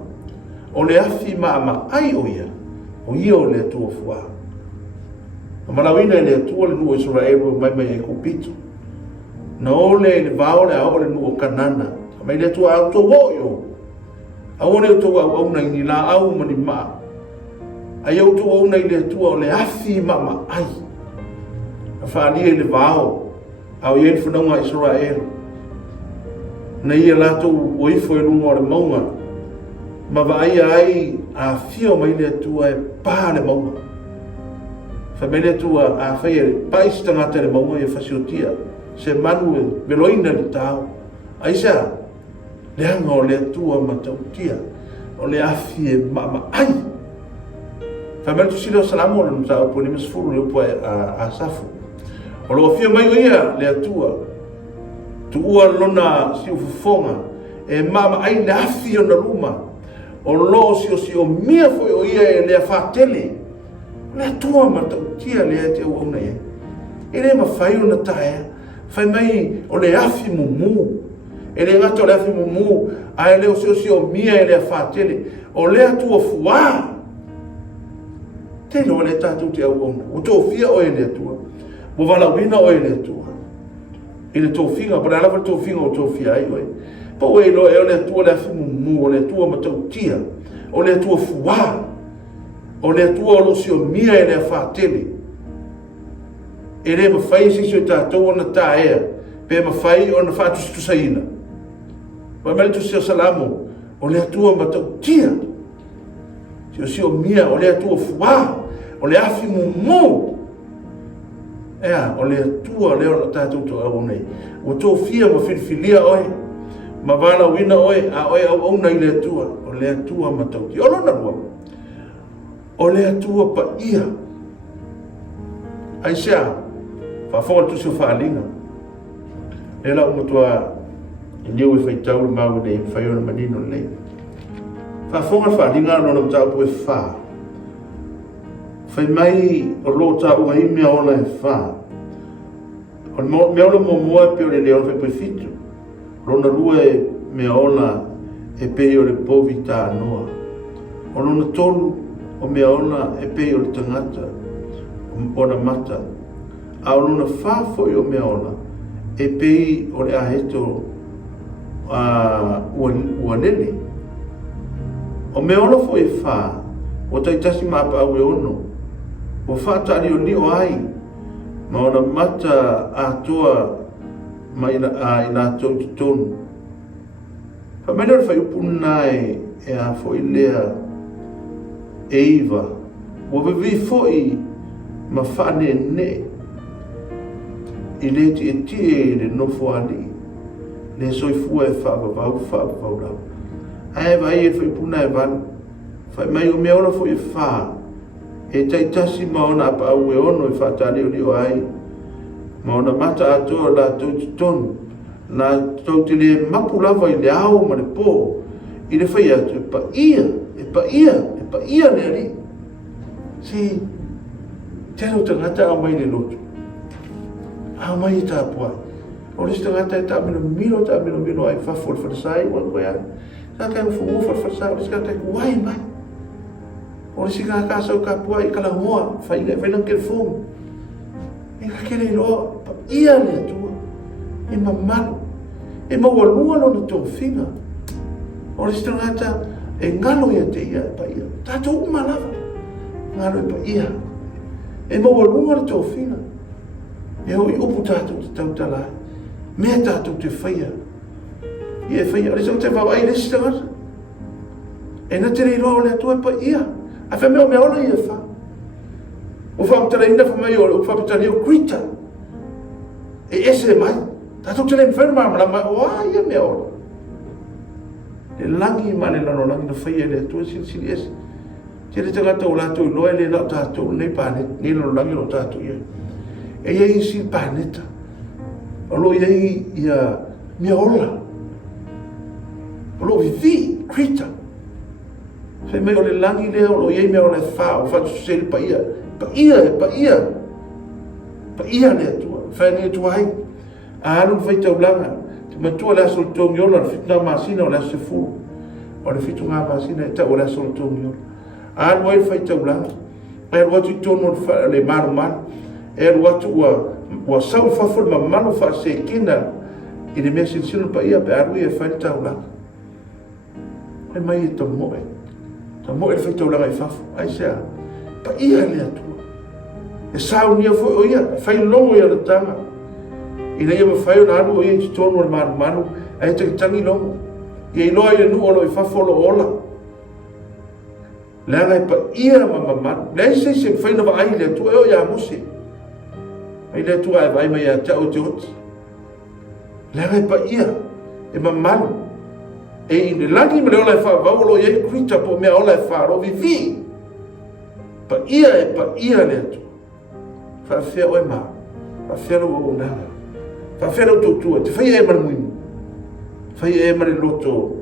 o le afi ma ai o ia o le atua fua. Ma malawina le atua le nuo Israelu mai e kupito. Na ole le vao le ao le nuo kanana, mai le tua au to wo yo au ne to au na ni la au mani ma ai au to au na le tua le afi mama ai fa ni le vao au yen funa nga Israel na ia la to o ifo e lungo le maunga ma vai ai a fio mai le tua e pa le maunga fa me le tua a fai pa istanga te le maunga e fasiotia se manu beloina le tau aisa le anga o le tua matautia o le afi e mama ai fa me tu silo salamo le mta o poni mesfuru le po a safu o lo fia mai ia le tua tu ua lona si ufufonga e mama ai le afi o na luma o lo si o mia foi o ia e le fatele le tua matautia le te o na e le mafai o na tae fai mai o le afi mumu e le ngato le afi mumu a le si o mia e le fatele o le tua fuā te no le tatu te au o to fia o e le tua mo vala wina o e le tua ele to finga para lá to finga o to fia ai oi po e lo e le tua le afi mumu o le tua matautia o le tua fuā o le tua lo si o mia e le fatele e le mawhai si o tātou ona tā ea pe mawhai o na whātu si tu saina wa mele tu si o salamo o le atua matautia si o mia o le atua fuā o le afi mumu ea o le atua leo na tātou to au nei o tō fia ma whilwhilia oe ma wala wina oe a oe au nei le atua o le atua matautia o lona rua o le atua pa ia ai sea fa tu se falinga e la mo tua e leu e feitau le mau de Faiono manino le fa falinga no no tau po fa fai mai o lo tau ai me ola e fa o me ola mo pe o le leon fe po fitu lo na rua e me ola e pe o le povita noa o no tolu o me ola e pe o le tangata o na mata au luna fafo o mea ona e pei o le aheto ua nele o mea ona fo e wha o taitasi mapa au e ono o whaatari o ni o ai ma ona mata atoa ma ina tau tonu pa mene o whai upuna e a fo i lea e iwa o vivi fo i ma whane ne i le ti e tie le nofo ali le soifua e whaavavau lau ae vai e whaipuna e vanu whai mai o mea ona fo e wha e taitasi ma ona apa au e ono e whaatari o li o ai ma ona mata atoa la tau tonu na tau te le mapu lava i le au ma le pō i le whai atu e pa ia le ari si tēnau tangata au mai le lotu a mai ta poa o le stangata e ta mino ai fa for sai wa ko ya ta ka fu for sai o ska ta wai mai o le sika ka sa ka poa i kala hoa fai nan ke fu e ka kele ro ia le tu e mamma e mo lunga no to fina o le stangata e ngalo ia te ia pa ia ta to malava ngalo pa ia e mo lunga no to fina e hoi upu tātou te tautala mea tātou te whaia i e whaia o le te wawai le sitangata e na te reiroa o le atua pa ia a wha mea o mea ona i e wha o whaamutara ina wha mai o whaamutara o krita e ese mai tātou te le mwhenua mara mai o a ia mea ona le langi ma le lano langi na whaia le atua sili ese te le tangata o lātou i loa le nao tātou nei pāne nei lano langi o tātou ia e ia si paneta o lo ia mea ola o lo vivi krita se me o le langi lea o lo ia mea ola e wha o whatu sele pa ia le atua whane atua hai a alu whai taulanga te matua le aso le tongi ola le fitna masina o le aso sefulu o le fitu ngā masina e ta o le aso le tongi ola a alu ai whai taulanga e alu atu i tono le maru maru e alu atu ua sau whawhuru ma manu wha se kina I le mea silasila pa ia pe aru ia whai taulaga. Ai mai e tamoe. Tamoe le whai taulaga I fafu. Ai sea, pa ia le atua. E saunia foi o ia, whai longo ia le tanga. Ina ia mawhai o na anu o ia ti tonu o manu manu, ai te tangi longo. Ia I loa ia nu olo I fafolo ola. Lea ngai pa ia mamamanu. Lea se whai na wa ai le atua e o ia mose. Ai le atua e vai mai a te o te oti. Lea ngai pa ia e mamanu. E ine lagi me le ola e wha vaulo ia I kuita po mea ola e wha rovi vi. Pa ia le atua. Faafea o e maa. Faafea lo o nanga. Faafea lo tōtua. Te whai e mara muimu. Whai e mara loto.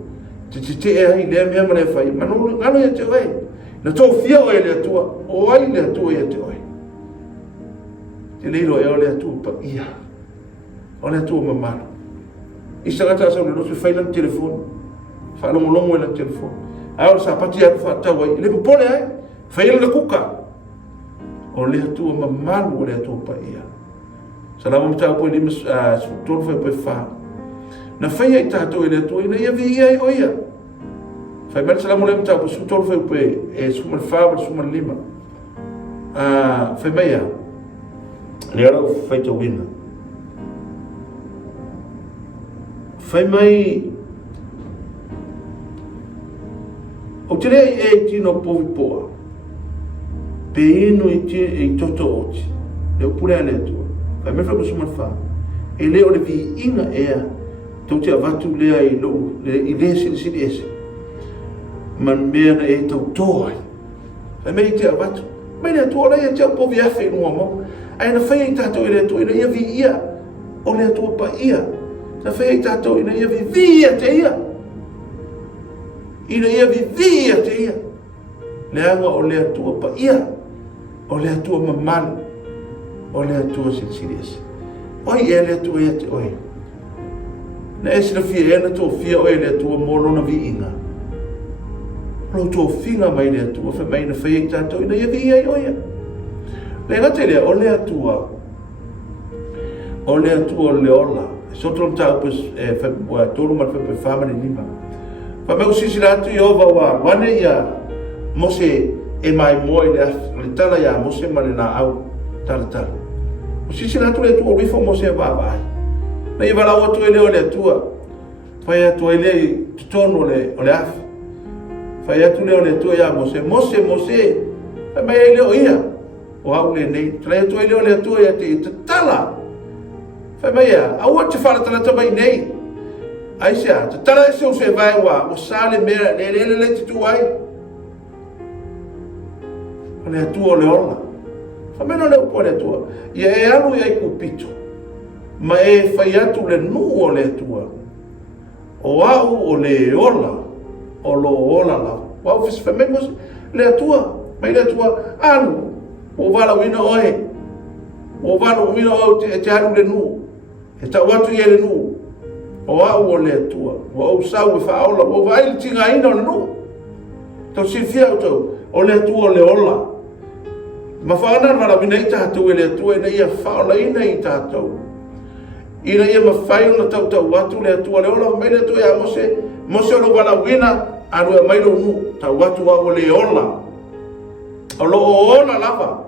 Te e hai lea mea mara e whai. Manu ngano ia te oe. Na tō fia o e le atua. O ai le atua ia te oe. Te leiro e o le atua pa ia. O le atua mamano. Isa gata asa o le loto whai lang telefon. Wha longo e lang telefon. Ai o sa pati anu wha tau ai. Le popole ai. Whai lang na kuka. O le atua mamalu o le atua pa ia. Salama mta po le tolu foi po fa. Na fai ai tato le atua ina ia vi ia o ia. Fai mal salama le mta po tolu foi po e suma fa suma lima. Fai mai ia. Le ora fai to wina. Fai mai o tere e tino po poa. Pe ino I toto oti. Le upure a le atua. Fai me whaka suma wha. E leo le vi inga ea. Tau te avatu lea I loo. I lea sili ese. Man mea na e tau toa. Fai me I te avatu. Mai le atua la ia te au povi afe inua mau. Ai na whai I tato I le atua. Ina ia vi ia. O le atua pa ia. Na whai I tato ina ia vi ia te ia. Ina ia vi ia te ia. Le anga o le atua pa ia. O le atua mamanu. O le atua silsilesi. Oi e le atua ia te oi. Na e sila fia e na tō fia oi le atua molo na vi inga. Lo tō finga mai le atua. Fa mai na whai I tātou ina ia vi ia I oia. Le ngate lea o le atua. O le atua o le ola. Soto na tāu pa tōru man whai pa whamani lima. Fa mai usisi la atu I ova wa wane ia mose e mai moe le tala ia mose male na au tala. O sisi na tu le tua rifo mose vai. Na I wala o tu ele o le tua. Fai atu ele tutono o le afi. Fai atu le o le tua ia mose. Fai mai ele o ia. O au le nei. Fai atu ele o le tua ia te tala. Fai mai ia. Au ati whala tala tamai nei. Aisha, te tala ese o se vai wa. O sale mea le te tu ai. Le atua o le ola. Whamena leo po le atua. Ia e anu ia I kupito. Ma e whai atu le nu o le atua. O au o le ola. O lo ola la. Wau fisi whamena le atua. Mai le atua anu. O wala wina oe. O wala wina oe te anu le nu. E tau atu ia le nu. O au o le atua. O au sau e whaola. O vai tinga ina o le nu. Tau si fia o tau. O le atua o le ola. Ma whaana wala wina I tātou e le atua ina ia whaola ina I tātou. Ina ia ma whai ona tau watu le atua le ola. Mai le atua ia mose o lo wala wina aru e mailo nu. Tau watu o le ola. O lo o ola lava.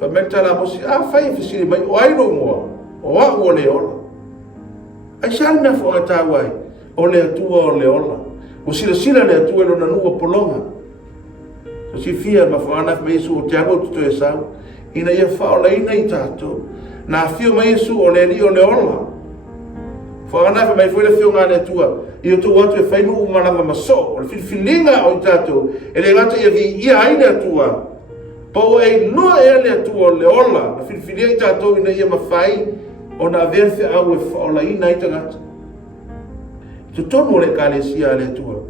Whameta la mose whai fisiri mai o airo mua. O au o le ola. Ai sali na wha tāwai o le atua o le ola. O sila le atua e lo na nua polonga. Si fia ma whaana me Yesu o te amo tuto e sau. Ina ia whaola ina I tātou. Nā fio ma Yesu o le li o le ola. Whaana mai fwele fio ngā le tua. I o tō watu e whainu u manama maso. O le whiwhilinga o I tātou. E le ngata ia vi ia ai le atua. Pau e noa e le atua o le ola. Le whiwhilinga I tātou ina ia ma whai. O nā verwhi au e whaola ina I tangata. Tu tono le ka le sia le atua.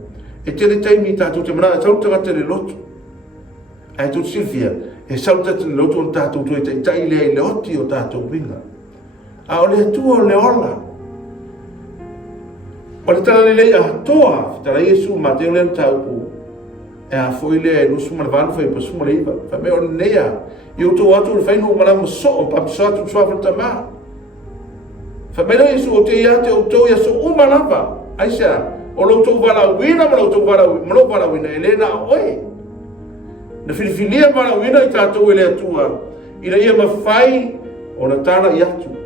E tele taimi I tātou te mana. E tau tangata le lotu. Ai tu Silvia, e sauta te loto o tātou tu e tai lea I le oti o tātou winga. A o le atua o le ola. O le tala lelei a toa, tala Yesu ma te o le taupu. E a foi lea e nusu mana vanu fai pasuma le iwa. Fa me o nea, I o tō atu le whainu o mana ma so, o papiso atu suafa tama. Whamela Yesu o te ia te o tau ia so umalava. Aisa, o lo tau wala wina, ma lo tau wala wina, e le na oe. Na whiliwhilia wala wina I tātou e le atua. Ina ia mawhai o na tāna I atu.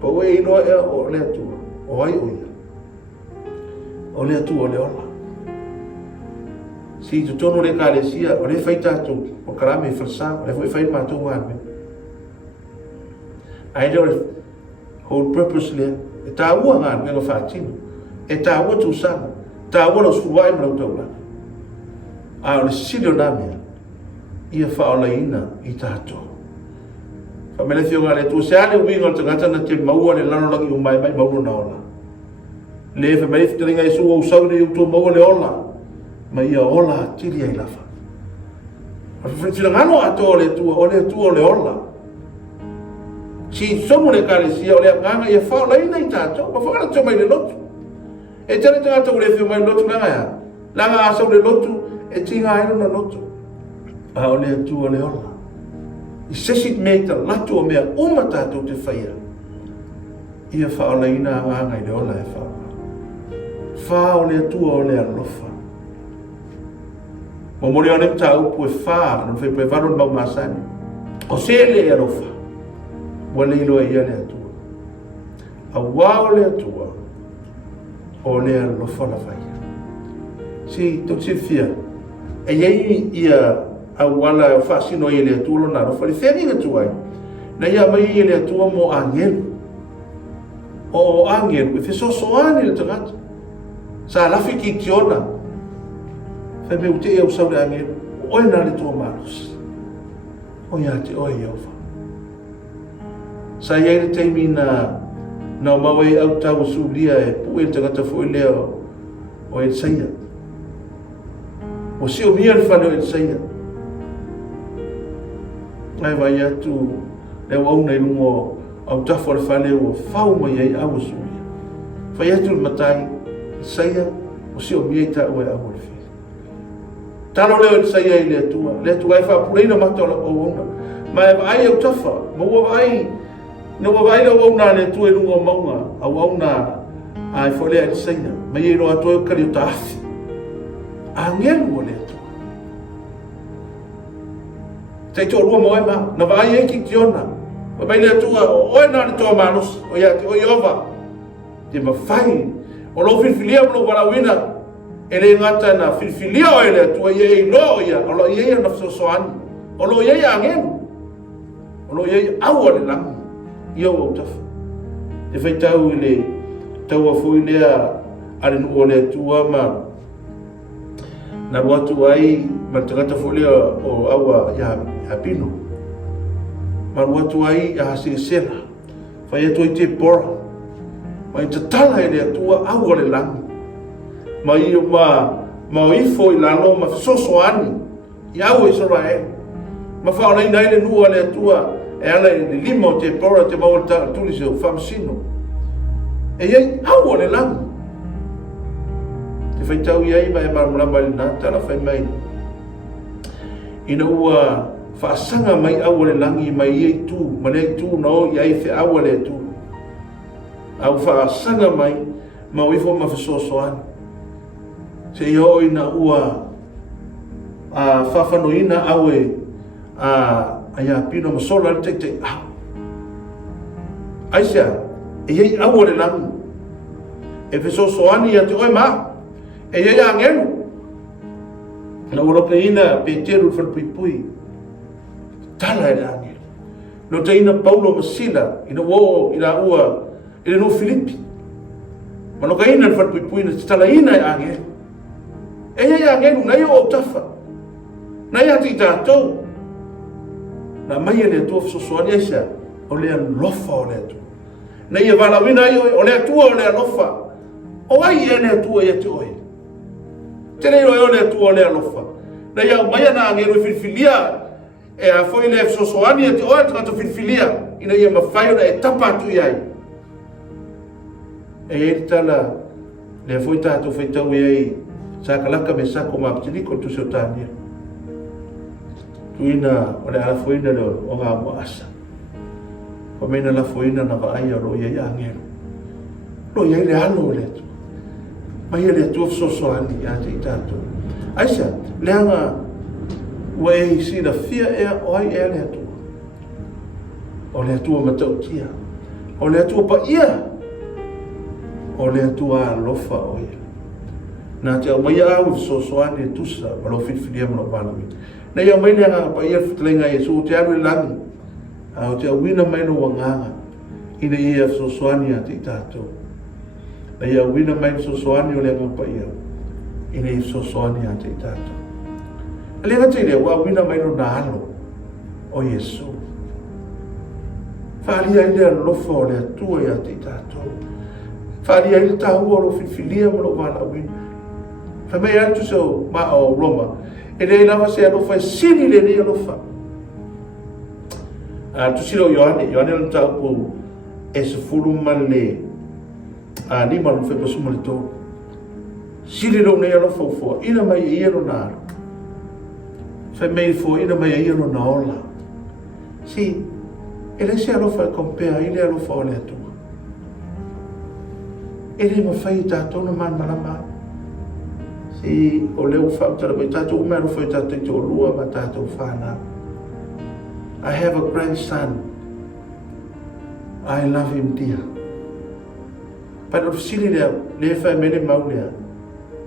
Pa oe inoa ea o le atua. O ai oia. O le atua o le ola. Si tu tono le kālesia, o le whai tātou, o karame e whalsa, o le whai mātou wāme. Ai le whole purpose le, e tā ua ngā ngā whātino, e tā ua tu sana, tā ua lau Sefuluai mlau Taulaga. A o le sili o nā mea, ia whaolaina I tātou. Whamele whio ngā le tua, se ale uinga o tangata na te maua le lanolangi o mai maunu na ola. Le whamele whitaringa Yesu o usaune I utua maua le ola, ma ia ola tiri ai lafa. Whitira ngano ato o le tua o le ola. Si somo le kālesia o le nganga ia whaolaina I tātou, ma whakara tō mai le lotu. E tane tangata o le whio mai lotu nganga ia. Langa asau le lotu, e tinga aino na lotu. A o le atua o le ola. I sesit mei ta latu o mea uma tātou te whaia. Ia whaolaina a nganga I le ola e whaola. Wha o le atua o le alofa. Mo mori o ne ta upu e wha, no whai varon mau masani. O se le e alofa. Wale ilo e ia le atua. A wā o le atua, o le alofa la whaia. Si, tau te whia, e iei ia a wala o whaasino i le atua lo nā rofa, le whenga tuai. Na ia mai I le atua mo angelu. O angelu, e whesosoani le tangata. Sa lafi ki tiona. Whai me ute e au sau le angelu, oe nā le tua maros. O ia te oe i au wha. Sa iei le teimi na mawe au tau sulia e pue tangata fo I leo o e saia. O si o mia le whane o e saia. Ai vai atu le wauna I lungo au tafo le whane o whau mai ei au sulia. Vai atu le matai saia o si o mia I ta ue au le whi. Talo leo e saia I le atua. Le atua e whapureina mata o la o wauna. Ma e vai au tafa. Ma ua vai no vai lo ona le tu e lungo maunga a ona ai fole ai saina mai ero ato kali tafi angelu le tu te to ru mo ema na vai e ki tiona vai le tu o na le to manos o ia o iova te ma fai o lo filia lo para wina ele ngata na filia o ele tu e lo ia o lo ia na so an o lo ia angelu o lo ia au le lang Ia o tafa. Te whai tau I le tau a fui lea are nu o le tua ma na watu ai ma tangata fui lea o awa ia pino. Ma watu ai ia hasi sena. Whai atu I te pora. Ma I tatala I le tua au o le langi. Ma I o ma o ifo I lalo ma soso ani. I au I Israel. Ma whaona I nai le nu o le tua e ala I lima o te pora te maua tuli se o whamsino. E iei au o le langi. Te whaitau iei mai marumulama I le nā tala whai mai. Ina ua whaasanga mai au o le langi mai iei tū. Ma nei tū no iei whi au o le tū. Au whaasanga mai ma uifo ma whasosoani. Se iho ina ua whawhanoina au e ia pino ma sola le te au. Aisia, e iei au o le langi. E whesosoani ia te oe maa. E iei angelu. Na urope ina Peteru whanpuipui. Tala e le angelu. No te ina Paulo Masila, ina wo, ina ua, ina no Filipi. Ma no ka ina whanpuipui na tala ina e angelu. E iei angelu, na ia o tafa. Na ia ti tātou. Na mai e le atua whasosoani aisia, o lea lofa o le atua. Na ia walawina ai o le atua o le alofa. O ai e le atua ia te oe. Tere o le atua o le alofa. Na ia mai ana angeru I filfilia, e a foi le whasosoani e te oe tangata filfilia, ina ia mawhai ona e tapa atu iai. E e tala, le foi tātou whaitau iai, sa kalaka me sako maaptiniko tu seo tānia. Tuina o le alafoina le o ngā moasa. O mena lafoina na vaai aro ia angelu. lo ia le alo le tu mai le tu so ani a te tato aisa le anga we si da fia e oi e le tu o le tu ma tia o le tu pa ia o le tu a lofa o ia na te mai au so ani tu sa lo fifilia mo bana mi na ia mai le anga pa ia fitlenga e su te alu lani au te wina mai no wanga ina ia so ani a te tato na ia wina mai so ani o le anga pa ia ina ia so ani a te tato le nga te le wa wina mai no na alo o Yesu faria ile lo fo le tu ia te tato faria ile ta u lo fifilia mo lo vala win fa mai atu so ma o Roma e le lava se lo fa sini le ni lo fa a tu silo Yohane lo ta po e Sefuluai a ni ma lo fa so mo le to sini lo ne lo fo ina mai ia lo na fa mai fo ina mai ia lo na ola si ele se alo fa compare ele alo fa le tu ele ma fai ta to no man malama si o le fa ta le ta to ma lo fa ta to lua ma ta to fa na I have a grandson I love him dear but of sili le fa me le maulea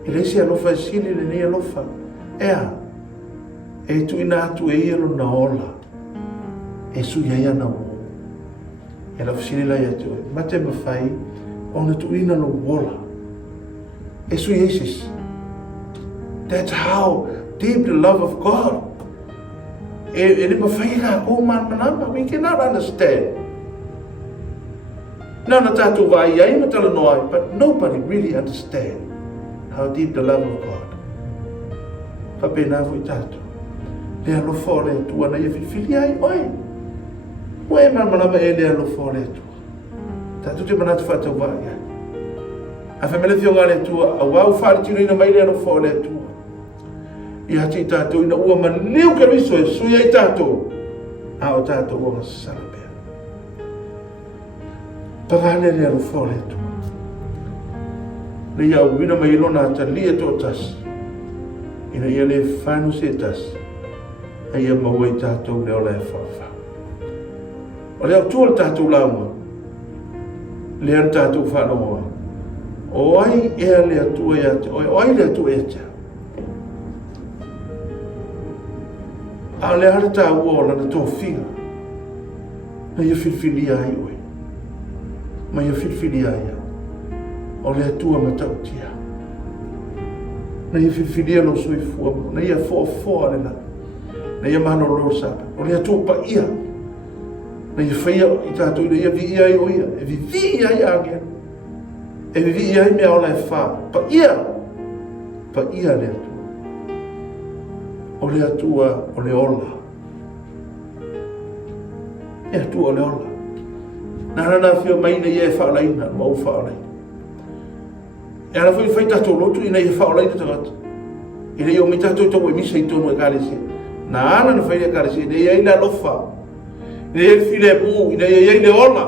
ele se alo fa sili le ne alo fa e tu ina tu e ilo na ola e su ia na o e la fisili la ia tu ma te ma fai ona tu ina no wola e su Jesus that's how deep the love of God e ma fai la o man manama we cannot understand no na tatu vai ai ma tala noai but nobody really understand how deep the love of God fa pena fu tatu le alo fore tu ana ia fili ai oi Ue malama e le alo fore tu. Ta tutti manatu fata wa ya. A famele fio ngale tu a wau fare tino ina mai le alo fore tu. I hati tato ina ua maneu ke riso e suia i tato. A o tato ua masalabe. Pagane le alo fore tu. Le iau wina mai ilona ta lia to tas. Ina ia le fanu se tas. A ia maua i tato le ola e fafa. O leo tua tātou lauma, lea tātou whanau o ai ea lea tua ea te, o ai lea tua ea te. A lea hara tā ua lana tō whiga, na ia whiwhiri ai oe, ma ia whiwhiri ai o lea tua matautia. Na ia whiwhiri alo sui fua, na ia fōa lena, na ia mahano rau sapa, o lea tua pa ia, na ia whaia i tātou ina ia vi ai o ia, e vi ai agea, e vi ai mea ola e whā, pa ia lea tua, o lea tua o le ola, ea tua o le ola, na hana whio maina ia e whaolaina, mau whaolaina, e ana whai tātou lotu ina ia whaolaina tangata, ina ia o mi tātou tau e misa i tonu e kāresia, na ana na whai e kāresia, ina ia ina lofa, ne e file bu ina ye le ola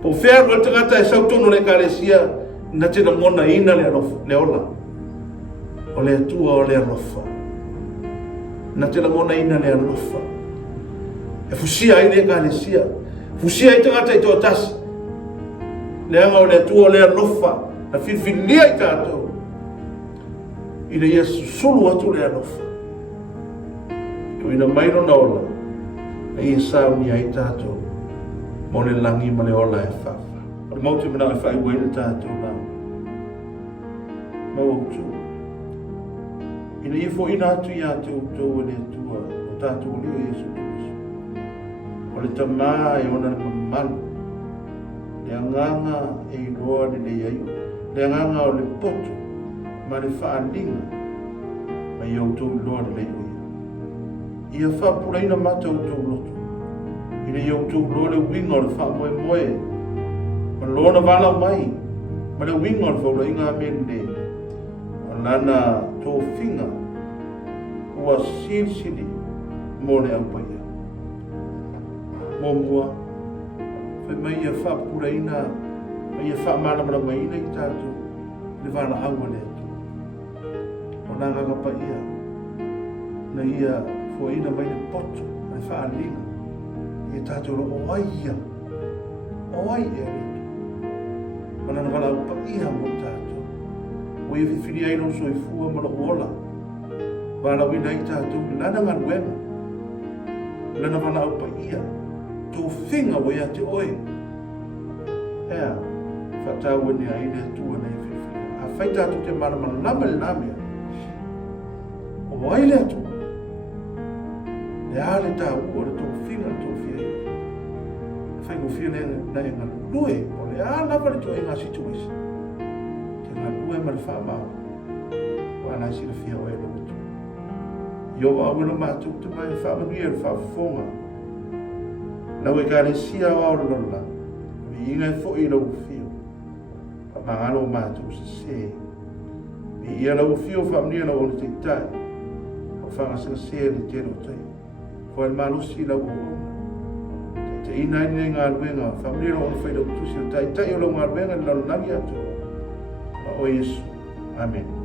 po fer o tangata e sau tono le kalesia na te mona ina le ola o le tua o le alofa na te mona ina le alofa e fusia ai le kalesia fusia i tangata i to tas le anga o le tua o le alofa na filia i tato ina Yesu sulu atu le alofa tu ina mairo na ola e sao ni ai tato mo le langi ma le ola e fafa o le mauti mana e fai wele tato na mautu ina i fo ina atu ia te utou e le tua o tato o leo Yesu Kristo o le tamā e ona le mamalu le anganga e iloa le iaiu le anganga o le poto ma le whaalinga ma i autou iloa le iaiu ia whapuraina mata o tau lotu. Ina iau tau loa le winga o le wha moe. Ma lona wala mai. Ma le winga o le whaula inga mene. Ma lana tō whinga. Ua sili mo le aupaia. Mo mua. Whai mai ia whapuraina ia whaamana mara mai ina i tātou le whana aua le atu. O nā nganga pa ia na ia fua ina mai le poto le whaalinga ia tātou lo o ai ia o ai e retu. Mana na wala pa ia mo tātou o ia whiwhiri ai no so i fua mara ola wala wina i tātou nana ngaruenga lana wala pa ia tō whinga o ia te oe ea whatau ni a ine tua nei whiwhiri a whai tātou te mana nama le nāmea o ai le atu le ale tā ua le tō whinga le tō whia whai ko whia nei ngā lue o le a lava le tō e ngā situation te ngā lue ma le whamau o anai si le whia o e lo utu Yo awena mātou te mai whaamanui e whaafonga. Nau e kāre sia o aurona, mi inga e fo i lau fio. Pa mangalo mātou se se. Mi ia lau fio whaamanui e lau o te tai. O whangasa se le tero tai. Ko e malusi lau o ona. Te ina ina ngā ruenga, whaamanui e lau o whailau tusi o tai. Tai o lau ngā ruenga ni lau nani atu. Ma o Yesu. Amen.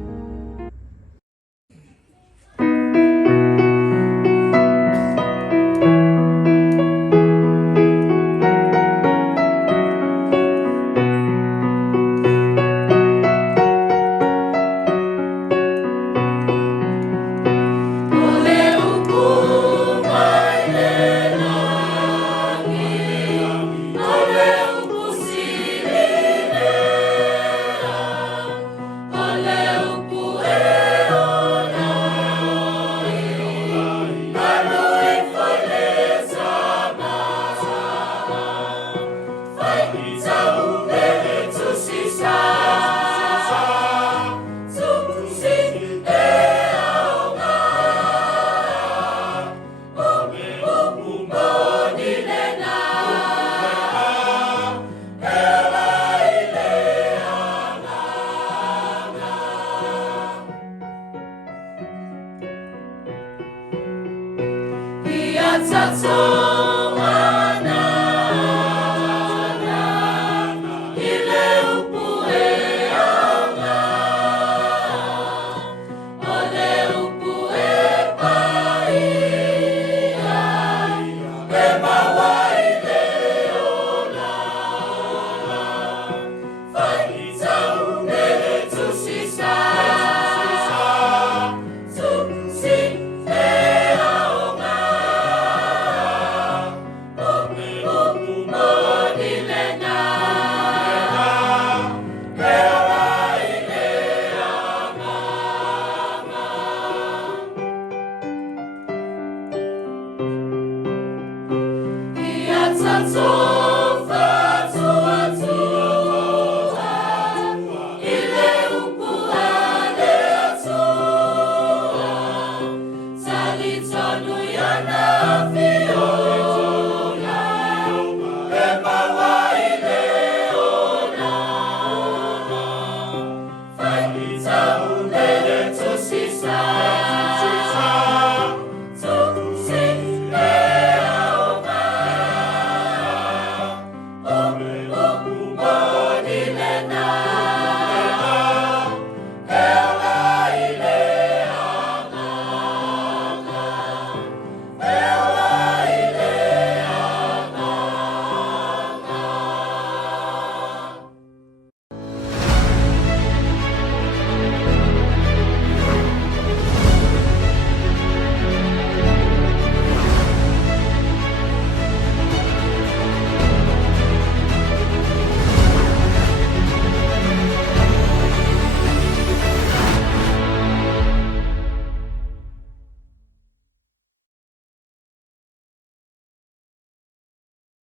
So